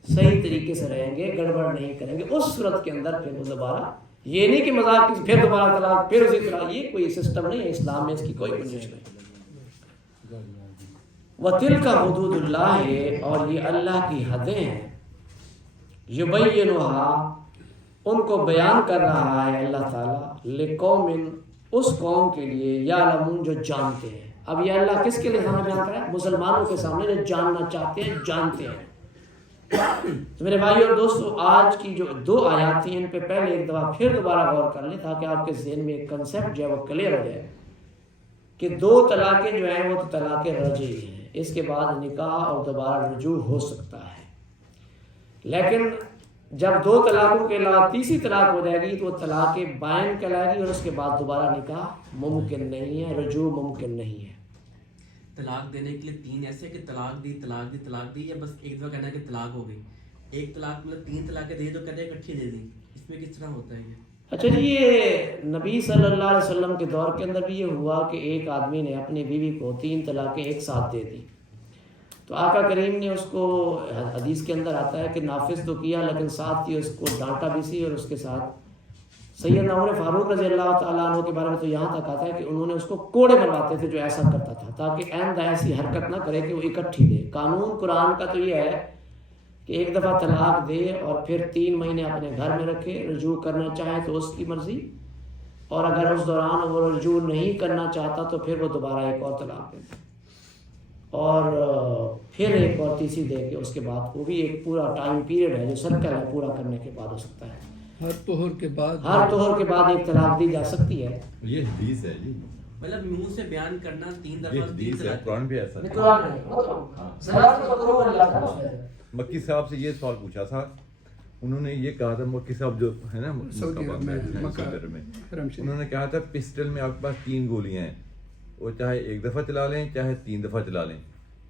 صحیح طریقے سے رہیں گے، گڑبڑ نہیں کریں گے، اس صورت کے اندر پھر وہ دوبارہ، یہ نہیں کہ مذاق کی پھر دوبارہ طلاق پھر اسی طرح، یہ کوئی سسٹم نہیں ہے اسلام میں، اس کی کوئی گنجائش نہیں. وَتِلْكَ حُدُودُ اللَّهِ، اور یہ اللہ کی حدیں ہیں. يُبَيِّنُهَا، ان کو بیان کر رہا ہے اللہ تعالیٰ، لِقَوْمٍ، اس قوم کے لیے، یعلمون، جو جانتے ہیں. اب یہ اللہ کس کے لیے سامنے بیان کر رہا ہے؟ مسلمانوں کے سامنے جو جاننا چاہتے ہیں، جانتے ہیں. تو میرے بھائی اور دوستو، آج کی جو 2 آیات تھیں ان پہ پہلے ایک دفعہ پھر دوبارہ غور کر لیں تاکہ آپ کے ذہن میں ایک کنسیپٹ جو ہے وہ کلیئر ہو جائے کہ 2 طلاقیں جو ہیں وہ تو طلاق رجعی ہیں، اس کے بعد نکاح اور دوبارہ رجوع ہو سکتا ہے. لیکن جب 2 طلاقوں کے علاوہ تیسری طلاق ہو جائے گی تو وہ طلاق بائن کہلائے گی، اور اس کے بعد دوبارہ نکاح ممکن نہیں ہے، رجوع ممکن نہیں ہے. طلاق دینے کے لیے 3 ایسے کہ طلاق دی یا بس ایک دفعہ کہنا ہے کہ طلاق ہو گئی؟ ایک طلاق مطلب 3 طلاقیں دی جو کہتے ہیں اکٹھی دے دی، اس میں کس طرح ہوتا ہے یہ؟ اچھا جی، یہ نبی صلی اللہ علیہ وسلم کے دور کے اندر بھی یہ ہوا کہ ایک آدمی نے اپنی بیوی کو 3 طلاقیں ایک ساتھ دے دی. تو آقا کریم نے اس کو، حدیث کے اندر آتا ہے کہ نافذ تو کیا لیکن ساتھ ہی اس کو ڈانٹا بھی سی، اور اس کے ساتھ سیدنا عمر فاروق رضی اللہ تعالیٰ عنہ کے بارے میں تو یہاں تک آتا ہے کہ انہوں نے اس کو کوڑے مرواتے تھے جو ایسا کرتا تھا، تاکہ آئندہ ایسی حرکت نہ کرے کہ وہ اکٹھی دے. قانون قرآن کا تو یہ ہے کہ ایک دفعہ طلاق دے اور پھر 3 مہینے اپنے گھر میں رکھے، رجوع کرنا چاہے تو اس کی مرضی، اور اگر اس دوران وہ رجوع نہیں کرنا چاہتا تو پھر وہ دوبارہ ایک اور طلاق دے اور پھر ایک اور تیسری دے کے اس کے بعد، وہ بھی ایک پورا ٹائم پیریڈ ہے جو سرکل ہے، پورا کرنے کے بعد ہو سکتا ہے. ہر طہر کے بعد ایک طلاق دی جا سکتی ہے. یہ حدیث ہے جی، مطلب منہ سے بیان کرنا 3 یہ دفعہ حدیث ہے، قرآن بھی ایسا ہے. مکی صاحب سے یہ سوال پوچھا تھا، انہوں نے یہ کہا تھا، مکی صاحب جو ہے نا سعودی عرب میں، انہوں نے کہا تھا پسٹل میں آپ کے پاس 3 گولیاں ہیں، وہ چاہے 1 دفعہ چلا لیں چاہے 3 دفعہ چلا لیں،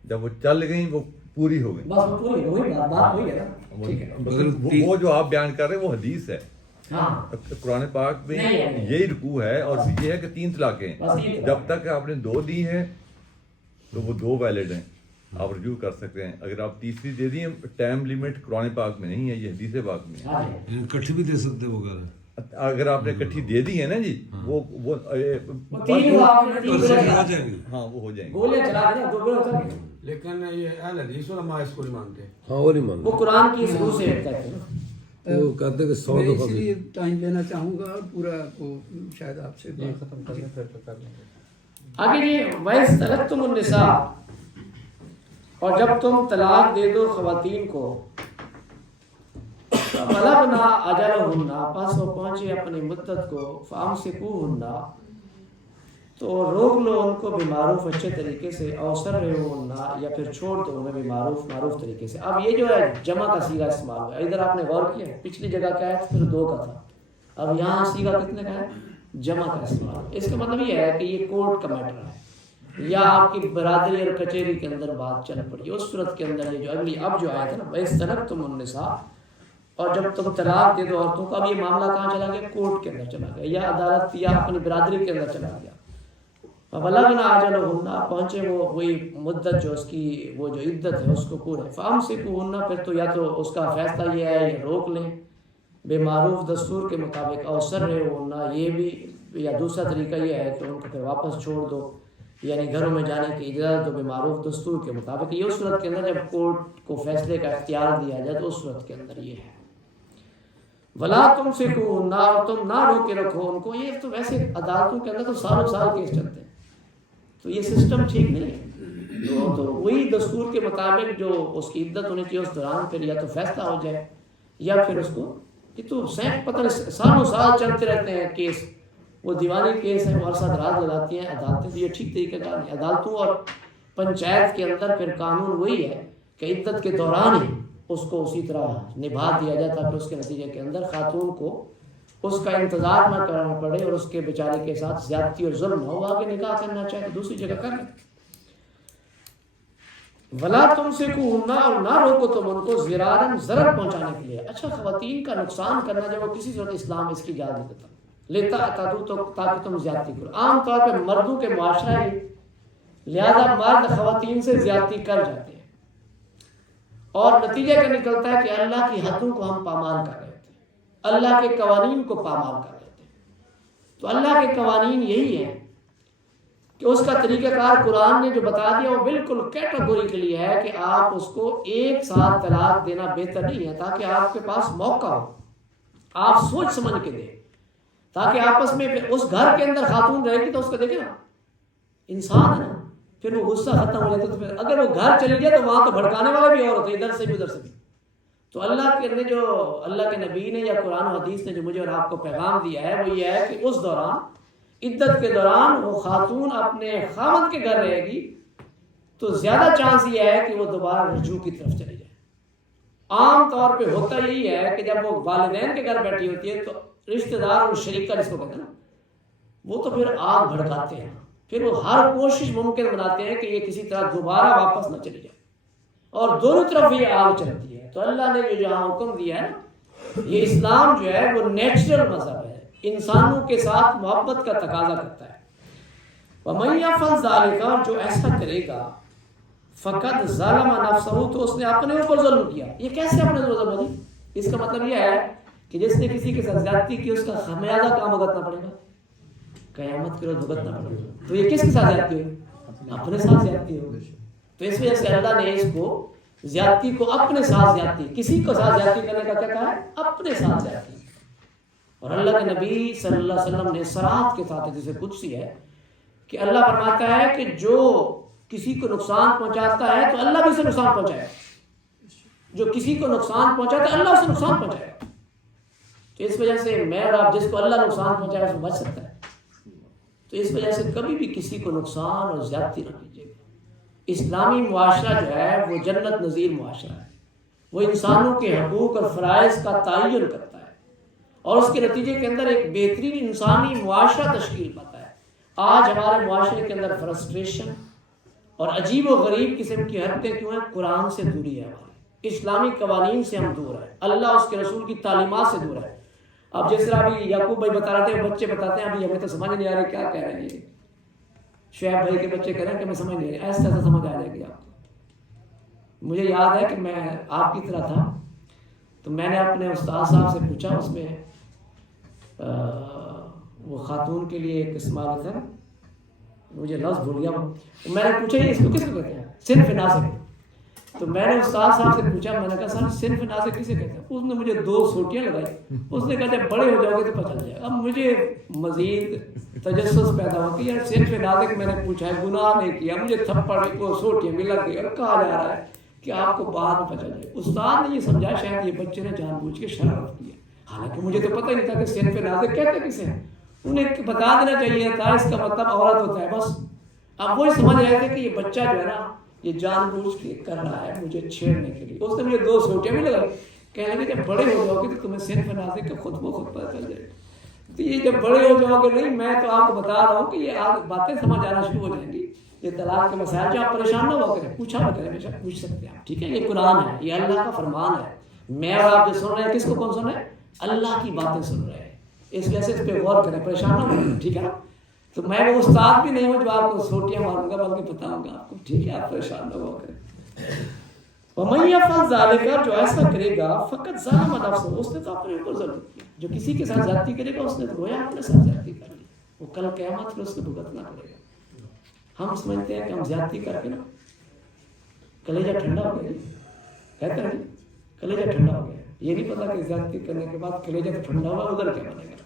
جب وہ چل گئیں وہ پوری ہو گئی. وہ جو آپ بیان کر رہے ہیں وہ حدیث ہے. قرآن پاک میں یہی رکوع ہے، اور یہ ہے کہ 3 طلاقیں ہیں، جب تک آپ نے 2 دی ہیں تو وہ 2 ویلڈ ہیں، آپ رجوع کر سکتے ہیں. اگر آپ تیسری دے دی ہیں، ٹائم لیمٹ قرآن پاک میں نہیں ہے، یہ حدیث پاک میں ہے. کٹھی بھی دے سکتے وہ کہہ رہے ہیں. اگر آپ نے کٹھی دے دی ہے نا جی، وہ ہاں وہ ہو جائیں گے. لیکن یہ اہل حدیث علماء اس کو نہیں مانتے. ہاں وہ نہیں مانتے، وہ قرآن کی روح سے کہتے ہیں. وہ کہتے ہیں کہ 100 میں دفعہ اس لیے ٹائم لینا چاہوں گا پورا، وہ شاید آپ سے ختم کر لیں پھر تو کر لیں گے. آگے یہ وَإِذْ طَلَقْتُمُ النِّسَاءَ، اور جب تم طلاق دے دو خواتین کو، فَبَلَغْنَا أَجَلَهُنَّ، پس وہ پہنچے اپنی مدت کو، فَأَمْسِكُوهُنَّ، تو روک لو ان کو بمعروف اچھے طریقے سے، او سرحوهن، یا پھر چھوڑ دو انہیں بمعروف طریقے سے. اب یہ جو ہے جمع کا صیغہ استعمال ہوا ہے، ادھر آپ نے غور کیا، پچھلی جگہ کیا ہے پھر 2 کا تھا، اب یہاں صیغہ کتنے کا ہے؟ جمع کا استعمال. اس کا مطلب یہ ہے کہ یہ کورٹ کا میٹر ہے، یا آپ کی برادری اور کچہری کے اندر بات چل پڑی، اس صورت کے اندر یہ جو اگلی اب جو آیت ہے نا، وَإِذْ طَلَقْتُمُ النِّسَاءَ، اور جب تم طلاق دے دو عورتوں کو، اب یہ معاملہ کہاں چلا گیا؟ کورٹ کے اندر چلا گیا، یا عدالت یا اپنی برادری کے اندر چلا گیا. فَبَلَغْنَا أَجَلَهُنَّ، پہنچے وہ وہی مدت جو اس کی وہ جو عدت ہے اس کو پورے. فَأَمْسِكُوهُنَّ، پھر تو یا تو اس کا فیصلہ یہ ہے یا روک لیں بے معروف دستور کے مطابق، اور سرحوهن، یہ بھی، یا دوسرا طریقہ یہ ہے کہ ان کو پھر واپس چھوڑ دو، یعنی گھروں میں جانے کی اجازت دو بے معروف دستور کے مطابق. یہ اس صورت کے اندر جب کورٹ کو فیصلے کا اختیار دیا جائے تو اس صورت کے اندر یہ ہے. ولا تم سے کو نہ، تم نہ روکے رکھو ان کو. یہ تو ویسے عدالتوں کے اندر تو سالوں سال کیس چلتے ہیں، تو یہ سسٹم ٹھیک نہیں ہے. تو وہی دستور کے مطابق جو اس کی عدت ہونی چاہیے اس دوران پھر یا تو فیصلہ ہو جائے یا پھر اس کو، یہ تو پتہ نہیں سالوں سال چلتے رہتے ہیں کیس. وہ دیوانی کیس ہے، وہ عرصہ دراز لگاتی ہیں عدالتیں. تو یہ ٹھیک طریقے کا نہیں. عدالتوں اور پنچایت کے اندر پھر قانون وہی ہے کہ عدت کے دوران ہی اس کو اسی طرح نبھا دیا جائے تاکہ اس کے نتیجے کے اندر خاتون کو اس کا انتظار نہ کرنا پڑے اور اس کے بیچارے کے ساتھ زیادتی اور ظلم نہ ہو. آگے نکاح کرنا چاہے تو دوسری جگہ کر لیں. ولا تم سے کو نہ، اور نہ روکو تم ان کو ضرارن ضرر پہنچانے کے لیے. اچھا خواتین کا نقصان کرنا جب وہ کسی صورت اسلام اس کی اجازت نہیں دیتا. لیتا تعدو تو تاکہ تم زیادتی کرو. عام طور پہ مردوں کے معاشرہ ہے، لہذا مرد خواتین سے زیادتی کر جاتے ہیں اور نتیجہ کیا نکلتا ہے کہ اللہ کی حدوں کو ہم پامال کر رہے تھے، اللہ کے قوانین کو پامال کر رہے تھے. تو اللہ کے قوانین یہی ہیں کہ اس کا طریقہ کار قرآن نے جو بتا دیا وہ بالکل کیٹیگوری کے لیے ہے کہ آپ اس کو ایک ساتھ طلاق دینا بہتر نہیں ہے، تاکہ آپ کے پاس موقع ہو، آپ سوچ سمجھ کے دیں، تاکہ آپس میں اس گھر کے اندر خاتون رہے گی تو اس کو دیکھیں نا، انسان ہے نا، پھر وہ غصہ ختم ہو جاتا. تو پھر اگر وہ گھر چلی جائے تو وہاں تو بھڑکانے والے بھی اور ہوتے ادھر سے بھی ادھر سے بھی. تو اللہ کے نے جو اللہ کے نبی نے یا قرآن و حدیث نے جو مجھے اور آپ کو پیغام دیا ہے وہ یہ ہے کہ اس دوران عدت کے دوران وہ خاتون اپنے خاوند کے گھر رہے گی تو زیادہ چانس یہ ہے کہ وہ دوبارہ رجوع کی طرف چلی جائے. عام طور پہ ہوتا یہی ہے کہ جب وہ والدین کے گھر بیٹھی ہوتی ہے تو رشتہ دار اور شریکہ جس کو کہتے ہیں نا، وہ تو پھر آگ بھڑکاتے ہیں، پھر وہ ہر کوشش ممکن بناتے ہیں کہ یہ کسی طرح دوبارہ واپس نہ چلی جائے اور دونوں طرف یہ آگ چلتی ہے. تو اللہ نے جو جہاں حکم دیا ہے نا، یہ اسلام جو ہے وہ نیچرل مذہب ہے، انسانوں کے ساتھ محبت کا تقاضا کرتا ہے. وَمَن يَفْعَلْ ذَلِكَ، جو ایسا کرے گا، فَقَدْ ظَلَمَ نَفْسَهُ، تو اس نے اپنے اوپر ظلم کیا. یہ کیسے اپنے اوپر ظلم ہوگی؟ اس کا مطلب یہ ہے کہ جس نے کسی کے ساتھ زیادتی کی اس کا خمیازہ کہاں بھگتنا پڑے گا؟ قیامت کے روز بھگتنا پڑے گا. تو یہ کس کے ساتھ زیادتی ہوئی؟ اپنے ساتھ زیادتی ہوگی. تو اس وجہ سے اللہ نے اس کو زیادتی کو اپنے ساتھ زیادتی، کسی کو ساتھ زیادتی کرنے کا کیا کہا ہے؟ اپنے ساتھ زیادتی. اور اللہ کے نبی صلی اللہ علیہ وسلم نے صراحت کے ساتھ جسے قدسی ہے کہ اللہ فرماتا ہے کہ جو کسی کو نقصان پہنچاتا ہے تو اللہ بھی اسے نقصان پہنچائے گا، جو کسی کو نقصان پہنچاتا ہے اللہ اسے نقصان پہنچائے گا. تو اس وجہ سے میں اور آپ جس کو اللہ نقصان پہنچائے گا اس کو بچ سکتا ہے. تو اس وجہ سے کبھی بھی کسی کو نقصان اور زیادتی نہ کیجیے گا. اسلامی معاشرہ جو ہے وہ جنت نظیر معاشرہ ہے، وہ انسانوں کے حقوق اور فرائض کا تعین کرتا ہے اور اس کے نتیجے کے اندر ایک بہترین انسانی معاشرہ تشکیل پاتا ہے. آج ہمارے معاشرے کے اندر فرسٹریشن اور عجیب و غریب قسم کی حرکتیں کیوں ہیں؟ قرآن سے دوری ہے، ہماری اسلامی قوانین سے ہم دور ہیں، اللہ اس کے رسول کی تعلیمات سے دور ہے. اب جس طرح ابھی یعقوب بھائی بتا رہے تھے، بچے بتاتے ہیں ابھی ہمیں تو سمجھ نہیں آ رہے کیا کہہ رہے ہیں. شعیب بھائی کے بچے کہہ رہے ہیں کہ میں سمجھ نہیں رہے، ایسا سمجھ آ جائے گی آپ کو. مجھے یاد ہے کہ میں آپ کی طرح تھا تو میں نے اپنے استاد صاحب سے پوچھا، اس میں وہ خاتون کے لیے ایک استعمال تھا، مجھے لفظ بھول گیا. میں نے پوچھا یہ اس کو کس کو کہتے ہیں؟ صنف ناسک. تو میں نے استاد صاحب سے پوچھا، میں نے کہا سر صنف ناسک کسے کہتے ہیں؟ اس نے مجھے 2 سوٹیاں لگائی. اس نے کہا جب بڑے ہو جاؤ گے تو پتہ چل جائے گا. اب مجھے مزید تجسس پیدا ہو کہ یار صنف ناسک میں نے پوچھا ہے، گناہ نہیں کیا، مجھے تھپڑ کو سوٹیاں بھی لگ گئی اور کہا جا رہا ہے کہ آپ کو بعد میں پتہ چل جائے. استاد نے یہ سمجھا شاید یہ بچے نے جان بوجھ کے شرارت کی ہے، حالانکہ مجھے تو پتہ ہی نہیں تھا کہ صنف ناسک کہتے کسے ہیں. انہیں بتا دینا چاہیے تھا اس کا مطلب عورت ہوتا ہے بس. اب وہی سمجھ رہے تھے کہ یہ بچہ جو ہے نا یہ جان بوجھ کے کر رہا ہے مجھے چھیڑنے کے لیے. اس نے مجھے 2 سوٹیاں بھی لگائی، کہنے لگے جب بڑے ہو جاؤ گے تو تمہیں صنف ناسک کا خود بخود پتہ چل جائے گا. تو یہ جب بڑے ہو جاؤ گے نہیں، میں تو آپ کو بتا رہا ہوں کہ یہ باتیں سمجھ آنا شروع ہو جائیں گی. یہ طلاق کے مسائل جو آپ پریشان نہ ہو کریں، پوچھا نہ کریں، ہمیشہ پوچھ سکتے ہیں آپ. ٹھیک ہے، یہ قرآن ہے، یہ اللہ کا فرمان ہے. میں اور آپ جو سن رہے ہیں کس کو کون سن رہے ہیں؟ اللہ کی باتیں سن رہے ہیں. اس وجہ سے اس پہ غور کریں، پریشان نہ ہو. ٹھیک ہے نا؟ تو میں وہ استاد بھی نہیں ہوں جو آپ کو سوٹیاں ماروں گا، بلکہ بتاؤں گا آپ کو. ٹھیک ہے، آپ پریشان نہ ہو کریں. وَمَن يَفْعَلْ ذَلِكَ، جو ایسا کرے گا، فَقَدْ ظَلَمَ نَفْسَهُ، اس نے تو اپنے اوپر ظلم کیا. جو کسی کے ساتھ زیادتی کرے گا اس نے تو گویا اپنے ساتھ زیادتی کر لی، وہ کل قیامت میں اس کو بھگتنا پڑے گا. ہم سمجھتے ہیں کہ ہم زیادتی کر کے نا کلیجہ ٹھنڈا ہو گیا، کہتے ہیں کلیجہ ٹھنڈا ہو گیا. یہ نہیں پتا کہ زیادتی کرنے کے بعد کلیجہ تو ٹھنڈا ہوا ادھر کیا بنے گا.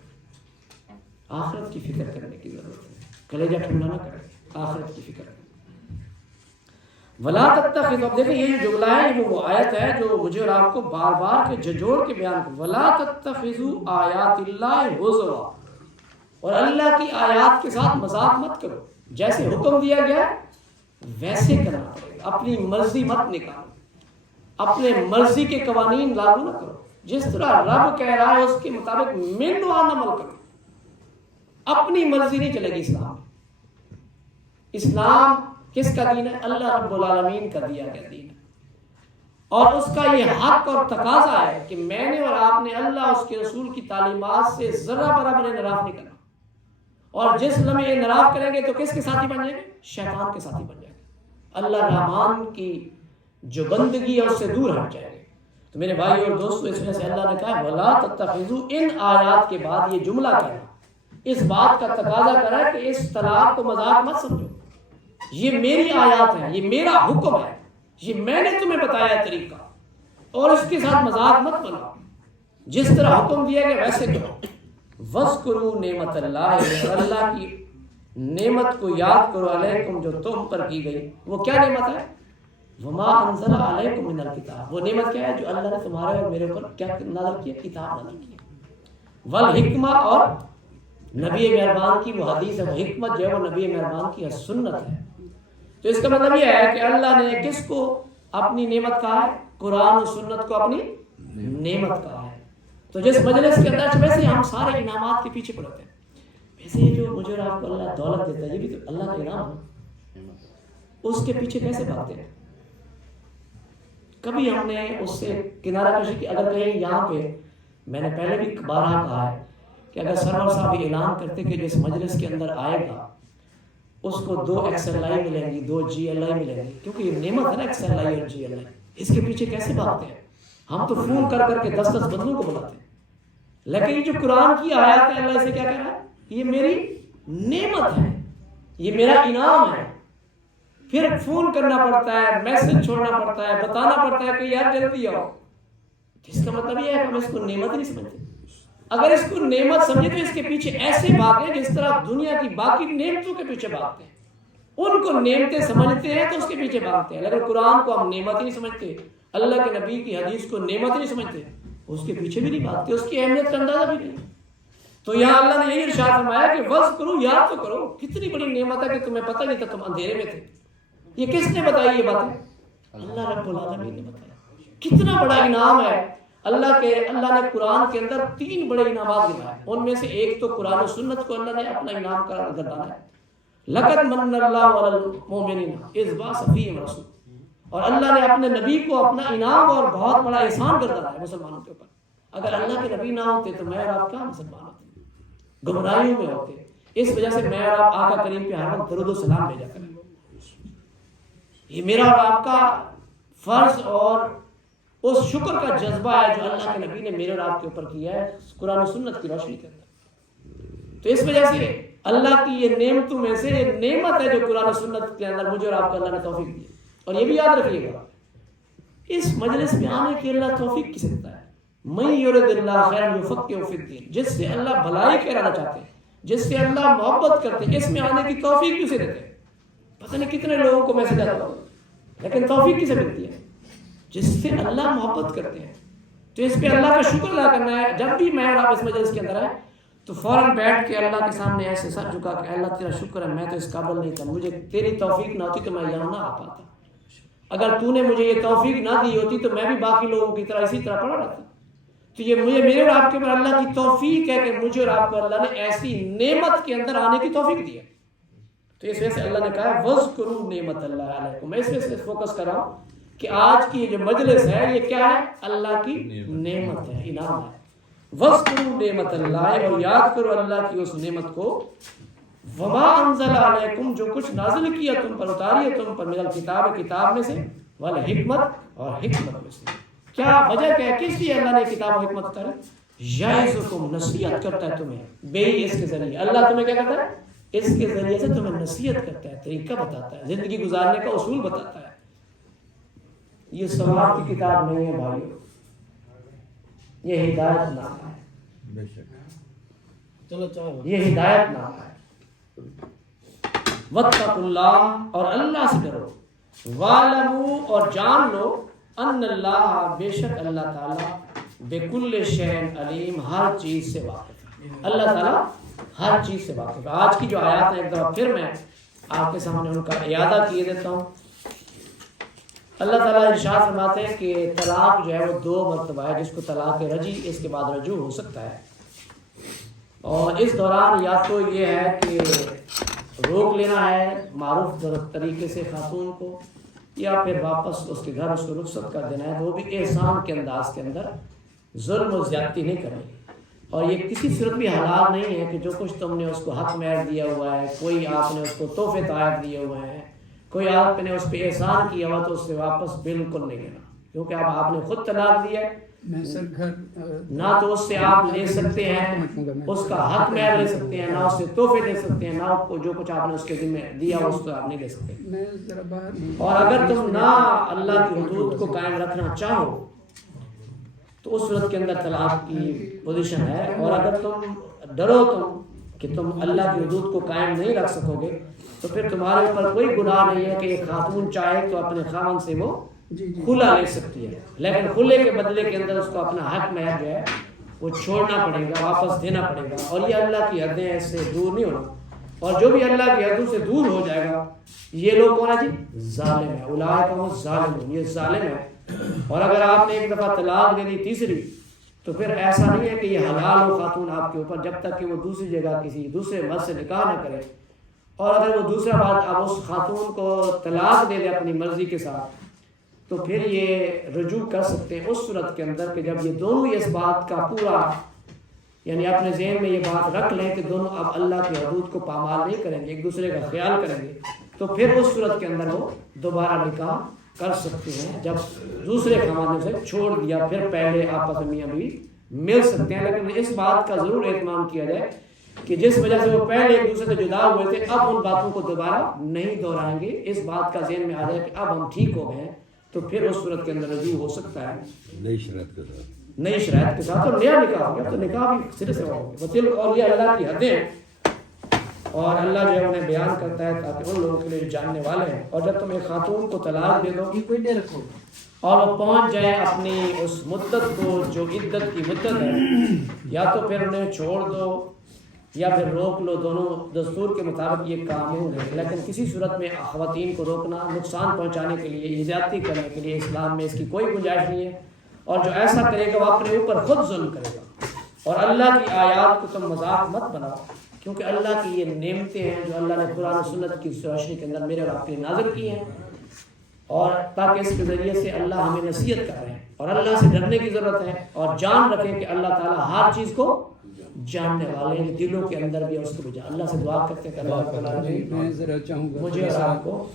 آخرت کی فکر کرنے کی ضرورت ہے. کلیجہ ٹھنڈا نہ کرے، آخرت کی فکر کریں. ولا تتخذوا، اب دیکھیں یہ جو جملہ ہے یہ وہ آیت ہے جو مجھے اور آپ کو بار بار کے جھجوڑ کے بیان کرو. ولا تتخذوا آیات اللہ ہزوا، اور اللہ کی آیات کے ساتھ مذاق مت کرو. جیسے حکم دیا گیا ویسے کرنا پڑے گا. اپنی مرضی مت نکالو، اپنے مرضی کے قوانین لاگو نہ کرو. جس طرح رب کہہ رہا ہے اس کے مطابق منوان عمل کرو. اپنی مرضی نہیں چلے گی. اسلام کس کا دین ہے؟ اللہ رب العالمین کا دیا گیا دین ہے، اور اس کا یہ حق اور تقاضا ہے کہ میں نے اور آپ نے اللہ اس کے رسول کی تعلیمات سے ذرہ برابر انحراف نہیں کرنا. اور جس لمحے انحراف کریں گے تو کس کے ساتھی بن جائیں گے؟ شیطان کے ساتھی بن جائیں گے. اللہ رحمان کی جو بندگی ہے اس سے دور ہٹ جائیں گے. تو میرے بھائی اور دوستو، اس وجہ سے اللہ نے کہا وَلَا تَتَّخِذُوا، ان آیات کے بعد یہ جملہ کہنا اس بات کا تقاضا کرا ہے کہ اس طلاق کو مذاق مت سمجھو. یہ میری آیات ہیں، یہ میرا حکم ہے، یہ میں نے تمہیں بتایا طریقہ، اور اس کے ساتھ مذاق مت بناؤ. جس طرح حکم دیا گیا ویسے کرو. وَاذْكُرُوا نعمت اللہ، اور اللہ کی نعمت کو یاد کرو علیکم جو تم پر کی گئی. وہ کیا نعمت ہے؟ وَمَا أَنزَلَ عَلَيْكُم مِّنَ الْكِتَابِ، وہ نعمت کیا ہے جو اللہ نے تمہارے اور میرے اوپر کیا نازل کی؟ کتاب نازل کی. والحکمہ، اور نبی مہربان کی وہ حدیث ہے، وہ حکمت جو ہے وہ نبی مہربان کی سنت ہے. تو اس کا مطلب یہ ہے کہ اللہ نے کس کو اپنی نعمت کہا ہے؟ قرآن و سنت کو اپنی نعمت کہا ہے. تو جس مجلس کے اندر ویسے ہم سارے انعامات کے پیچھے پڑتے ہیں. ویسے یہ جو مجھے اور آپ کو اللہ دولت دیتا ہے یہ بھی تو اللہ کا انعام ہے. اس کے پیچھے کیسے بھاگتے ہیں؟ کبھی ہم نے اس سے کنارہ کشی کی. اگر کہیں یہاں پہ میں نے پہلے بھی بارہا کہا ہے کہ اگر سرور صاحب یہ اعلان کرتے کہ جس مجلس کے اندر آئے گا اس کو 2 XLI ملیں گی، 2 GLI ملیں گی، کیونکہ یہ نعمت ہے نا XLI اور GLI. اس کے پیچھے کیسے بھاگتے ہیں؟ ہم تو فون کر کر کے 10 بندوں کو بلاتے ہیں. لیکن یہ جو قرآن کی آیات ہے اللہ اسے کیا کہہ رہا ہے؟ یہ میری نعمت ہے، یہ میرا انعام ہے. پھر فون کرنا پڑتا ہے، میسج چھوڑنا پڑتا ہے، بتانا پڑتا ہے کہ یار جلدی آؤ. اس کا مطلب یہ ہے کہ ہم اس کو نعمت نہیں سمجھتے. اگر اس کو نعمت سمجھے تو اس کے پیچھے ایسے بھاگیں جس طرح دنیا کی باقی نعمتوں کے پیچھے بھاگتے ہیں. ان کو نعمتیں سمجھتے ہیں تو اس کے پیچھے بھاگتے ہیں. لیکن قرآن کو ہم نعمت ہی نہیں سمجھتے، اللہ کے نبی کی حدیث کو نعمت ہی نہیں سمجھتے، اس کے پیچھے بھی نہیں بھاگتے، اس کی اہمیت کا اندازہ بھی نہیں. تو یہاں اللہ نے یہی ارشاد فرمایا کہ وز کرو، یاد تو کرو کتنی بڑی نعمت ہے کہ تمہیں پتہ نہیں تھا تم اندھیرے میں تھے. یہ کس نے بتائی یہ باتیں؟ اللہ رب العالمین نے بتایا. کتنا بڑا انعام ہے. اللہ نے قرآن کے اندر 3 بڑے انعامات دکھائے. ان میں سے ایک تو قرآن و سنت کو اللہ نے اپنا انعام قرار گردانا ہے. لقد من اللہ علی المؤمنین اذ بعث فیہم رسول، اور اللہ نے اپنے نبی کو اپنا انعام اور بہت بڑا احسان گردانا ہے مسلمانوں کے اوپر. اگر اللہ کے نبی نہ ہوتے تو میں اور آپ کیا مسلمان ہوتے؟ گمراہیوں میں ہوتے. اس وجہ سے میں اور آپ آقا کریم پہ ہر وقت درود و سلام بھیجا کریں. یہ میرا اور آپ کا فرض اور اس شکر کا جذبہ ہے جو اللہ کے نبی نے میرے اور آپ کے اوپر کیا ہے قرآن و سنت کی روشنی کے اندر. تو اس وجہ سے اللہ کی یہ نعمتوں میں سے یہ نعمت ہے جو قرآن و سنت کے اندر مجھے اور آپ کو اللہ نے توفیق دی. اور یہ بھی یاد رکھیے گا اس مجلس میں آنے کی اللہ توفیق کسے دیتا ہے؟ من یرد اللہ خیرا یفقہہ فی الدین، جس سے اللہ بھلائی کرانا چاہتے ہیں، جس سے اللہ محبت کرتے ہیں، اس میں آنے کی توفیق کسے دیتے ہیں؟ پتہ نہیں کتنے لوگوں کو میسج آتا ہو، لیکن توفیق کسے ملتی ہے؟ جس سے اللہ محبت کرتے ہیں. تو اس پہ اللہ کا شکر ادا کرنا ہے. جب بھی میں اور آپ اس مجلس کے اندر آئے تو فوراً بیٹھ کے اللہ کے سامنے ایسے سر جھکا کہ اللہ تیرا شکر ہے، میں تو اس قابل نہیں تھا، مجھے تیری توفیق نہ ہوتی تو میں یہاں نہ آ پاتا. اگر تو نے مجھے یہ توفیق نہ دی ہوتی تو میں بھی باقی لوگوں کی طرح اسی طرح پڑا رہتا. تو یہ مجھے میرے اور آپ کے اوپر اللہ کی توفیق ہے کہ مجھے اور آپ کو اللہ نے ایسی نعمت کے اندر آنے کی توفیق دی ہے. تو اس وجہ سے اللہ نے کہا وَاذْكُرُوا نعمت اللہ علیکم. میں اس وجہ سے فوکس کر رہا ہوں کہ آج کی جو مجلس ہے یہ کیا ہے؟ اللہ کی نعمت ہے، انعام ہے. وَاذْكُرُوا نعمت اللہ، اور یاد کرو اللہ کی اس نعمت کو. وَمَا أَنزَلَ عَلَيْكُمْ، جو کچھ نازل کیا تم پر، اتاری ہے تم پر، من الکتاب، کتاب میں سے، والحکمت، اور حکمت میں سے. کیا وجہ کیا ہے؟ کس لیے اللہ نے کتاب و حکمت اتاری؟ یعظکم، نصیحت کرتا ہے تمہیں. بے اس کے ذریعے اللہ تمہیں کیا کرتا ہے؟ اس کے ذریعے سے تمہیں نصیحت کرتا ہے، طریقہ بتاتا ہے، زندگی گزارنے کا اصول بتاتا ہے. یہ ثواب کی کتاب نہیں ہے بھائیو، یہ ہدایت نامہ ہے، بے شک یہ ہدایت نامہ ہے۔ واتقوا اللہ، اور اللہ سے ڈرو، وَاعْلَمُوا، اور جان لو، ان اللہ، بے شک اللہ تعالیٰ، بِكُلِّ شَيْءٍ علیم، ہر چیز سے واقف ہے۔ اللہ تعالیٰ ہر چیز سے واقف ہے۔ آج کی جو آیات ہیں ایک دفعہ پھر میں آپ کے سامنے ان کا اعادہ کیے دیتا ہوں۔ اللہ تعالیٰ ارشاد فرماتے ہیں کہ طلاق جو ہے وہ 2 مرتبہ ہے، جس کو طلاق رجعی، اس کے بعد رجوع ہو سکتا ہے، اور اس دوران یا تو یہ ہے کہ روک لینا ہے معروف طریقے سے خاتون کو، یا پھر واپس اس کے گھر اس کو رخصت کر دینا ہے، وہ بھی احسان کے انداز کے اندر، ظلم و زیادتی نہیں کرنی۔ اور یہ کسی صورت بھی حلال نہیں ہے کہ جو کچھ تم نے اس کو حق مہر دیا ہوا ہے، کوئی آپ نے اس کو تحفے تحائف دیے ہوئے ہیں، کوئی آپ نے اس پہ احسان کیا ہوا تو اس سے واپس بالکل نہیں لینا، کیونکہ اب آپ نے خود طلاق دیا ہے، میں سر گھر نہ تو اس سے آپ لے سکتے ہیں اس کا حق مہر لے سکتے ہیں، نہ اس سے تحفے دے سکتے ہیں، نہ جو کچھ آپ نے اس کے ذمہ دیا اس کو آپ نہیں دے سکتے۔ میں ذرا باہر ہوں۔ اور اگر تم نہ اللہ کی حدود کو قائم رکھنا چاہو تو اس صورت کے اندر طلاق کی پوزیشن ہے، اور اگر تم ڈرو کہ تم اللہ کی حدود کو قائم نہیں رکھ سکو گے تو پھر تمہارے اوپر کوئی گناہ نہیں ہے کہ ایک خاتون چاہے تو اپنے خاوند سے وہ کھلا لے سکتی ہے، لیکن کھلے کے بدلے کے اندر اس کو اپنا حق مہر جو ہے وہ چھوڑنا پڑے گا، واپس دینا پڑے گا، اور یہ اللہ کی حدیں ہیں، اس سے دور نہیں ہونا۔ اور جو بھی اللہ کی حدوں سے دور ہو جائے گا، یہ لوگ کون ہے جی؟ ظالم ہے، اولئک هم الظالمون، یہ ظالم ہے۔ اور اگر آپ نے ایک دفعہ طلاق دے دی تیسری، تو پھر ایسا نہیں ہے کہ یہ حلال ہو خاتون آپ کے اوپر جب تک کہ وہ دوسری جگہ کسی دوسرے مرد سے نکاح نہ کرے، اور اگر وہ دوسرا بات اب اس خاتون کو طلاق دے دے اپنی مرضی کے ساتھ، تو پھر یہ رجوع کر سکتے ہیں اس صورت کے اندر کہ جب یہ دونوں اس بات کا پورا، یعنی اپنے ذہن میں یہ بات رکھ لیں کہ دونوں اب اللہ کی حدود کو پامال نہیں کریں گے، ایک دوسرے کا خیال کریں گے، تو پھر اس صورت کے اندر وہ دوبارہ نکاح کر سکتے ہیں۔ جب دوسرے خاوند سے چھوڑ دیا پھر پہلے آپس میں میاں بیوی مل سکتے ہیں، لیکن اس بات کا ضرور اہتمام کیا جائے کہ جس وجہ سے وہ پہلے ایک دوسرے سے جدا ہوئے تھے اب ان باتوں کو دوبارہ نہیں دہرائیں گے، اس بات کا ذہن میں آ جائے کہ اب ہم ٹھیک ہو گئے ہیں، تو پھر اس صورت کے اندر رجوع ہو سکتا ہے نئی شرائط کے ساتھ، نئی شرائط کے ساتھ، اور نیا نکاح ہو گیا تو نکاح بھی سرے سے ہوگا۔ اور یہ اللہ کی حدیں ہیں، اور اللہ جو ہے انہیں بیان کرتا ہے تاکہ ان لوگوں کے لیے جاننے والے ہیں۔ اور جب تم ایک خاتون کو طلاق دے دو اور وہ پہنچ جائے اپنی اس مدت کو جو عدت کی مدت ہے، یا تو پھر انہیں چھوڑ دو یا پھر روک لو، دونوں دستور کے مطابق یہ کام ہوں گے، لیکن کسی صورت میں خواتین کو روکنا نقصان پہنچانے کے لیے، زیادتی کرنے کے لیے اسلام میں اس کی کوئی گنجائش نہیں ہے، اور جو ایسا کرے گا وہ اپنے اوپر خود ظلم کرے گا۔ اور اللہ کی آیات کو تم مذاق مت بناؤ، کیونکہ اللہ کی یہ نعمتیں ہیں جو اللہ نے قرآن و سنت کی روشنی کے اندر میرے اور آپ کے لیے نازل کی ہیں، اور تاکہ اس کے ذریعے سے اللہ ہمیں نصیحت کر رہے ہیں، اور اللہ سے ڈرنے کی ضرورت ہے، اور جان رکھیں کہ اللہ تعالیٰ ہر چیز کو جاننے والے ہیں، دلوں کے اندر بھی، اور اس کو بھی اللہ سے دعا کرتے ہیں کہ اللہ تعالیٰ میں ذرا چاہوں گا مجھے اور آپ کو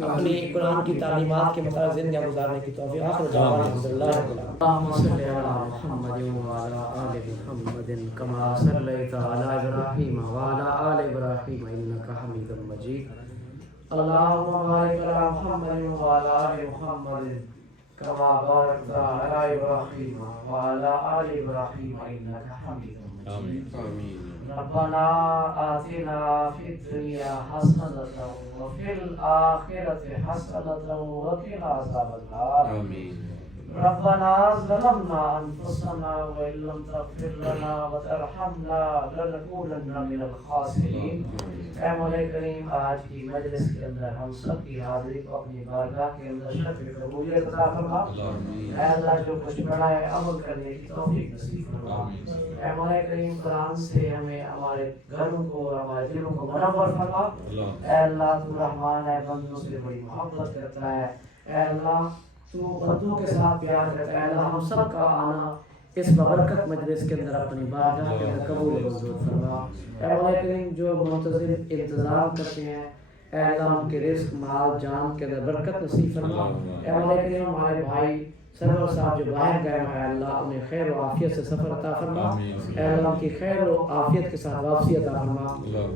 اپنی قرآن کی تعلیمات کے مطابق زندگی گزارنے کی توفیق۔ آخر دعوانا الحمدللہ رب العالمین۔ اللہم صلی علی محمد وعلی آل محمد کما صلیت علی ابراہیم وعلی آل ابراہیم انک حمید مجید۔ اللہم بارک علی محمد وعلی آل محمد کما بارکت علی ابراہیم وعلی آل ابراہیم انک حمید مجید۔ ربنا آتنا فی الدنیا حسنة وفی الآخرة حسنة وقنا عذاب النار۔ ربنا ظلمنا انفسنا وان لم تغفر لنا وترحمنا لنكونن من الخاسرین۔ اے مولا کریم، آج کی مجلس کے اندر ہم سب کی حاضری کو اپنی بارگاہ کے اندر شرف قبولیت عطا فرما۔ اے اللہ، جو کچھ پڑھا ہے عمل کرنے کی توفیق نصیب فرما۔ اے مولا کریم، قرآن سے ہمیں ہمارے گھروں کو اور ہمارے دلوں کو منور فرما۔ اے اللہ، تو رحمان ہے، بندوں سے بڑی محبت کرتا ہے۔ اے اللہ، تو بندوں کے ساتھ پیار کرتا ہے۔ اللہ، ہم سب کا آنا اس ببرکت مجلس کے اندر اپنی بارگاہ کے اندر قبول منظور فرما۔ اے مولا کریم، جو منتظر انتظام کرتے ہیں، اے اللہ، ان کے رزق مال جان کے اندر برکت نصیب فرما۔ اے مولا کریم، ہمارے بھائی سرور صاحب جو باہر گئے ہیں اللہ انہیں خیر و عافیت سے سفر عطا فرما، اے اللہ ان کی خیر و عافیت کے ساتھ واپسی عطا فرما،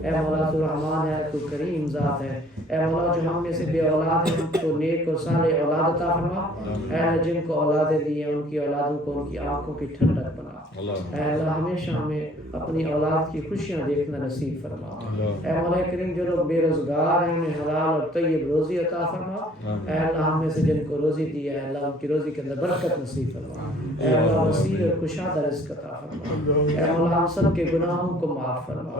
اے مولا تو رحمان ہے، تو کریم ذات ہے، اے مولا جو ہم میں سے بے اولاد ہیں تو نیک و صالح اولاد عطا فرما، اے اللہ جن کو اولادیں دی ہیں ان کی اولادوں کو ان کی آنکھوں کی ٹھنڈک بنا، اے اللہ ہمیشہ ہمیں اپنی اولاد کی خوشیاں دیکھنا نصیب فرما، اے مولا کریم جو لوگ بے روزگار ہیں انہیں حلال اور طیب روزی عطا فرما، اے اللہ ہم میں سے جن کو روزی دی ہے اللہ ان کی روزی کے اندر برکت نصیب فرما، اے اللہ وسیع اور کشادہ رزق عطا فرما، اے مولا ہم سب کے گناہوں کو معاف فرما،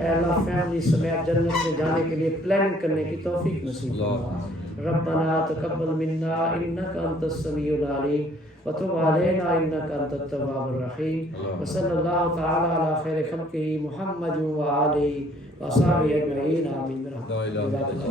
اے اللہ فیملی سمیت جنت میں جانے کے لیے پلاننگ کرنے کی توفیق نصیب فرما، ربنا تقبل منا انك انت السميع العليم وتب علينا انك انت التواب الرحيم وصلى الله تعالى على خير خلقه محمد وآله وصحبه اجمعين آمين برحمتك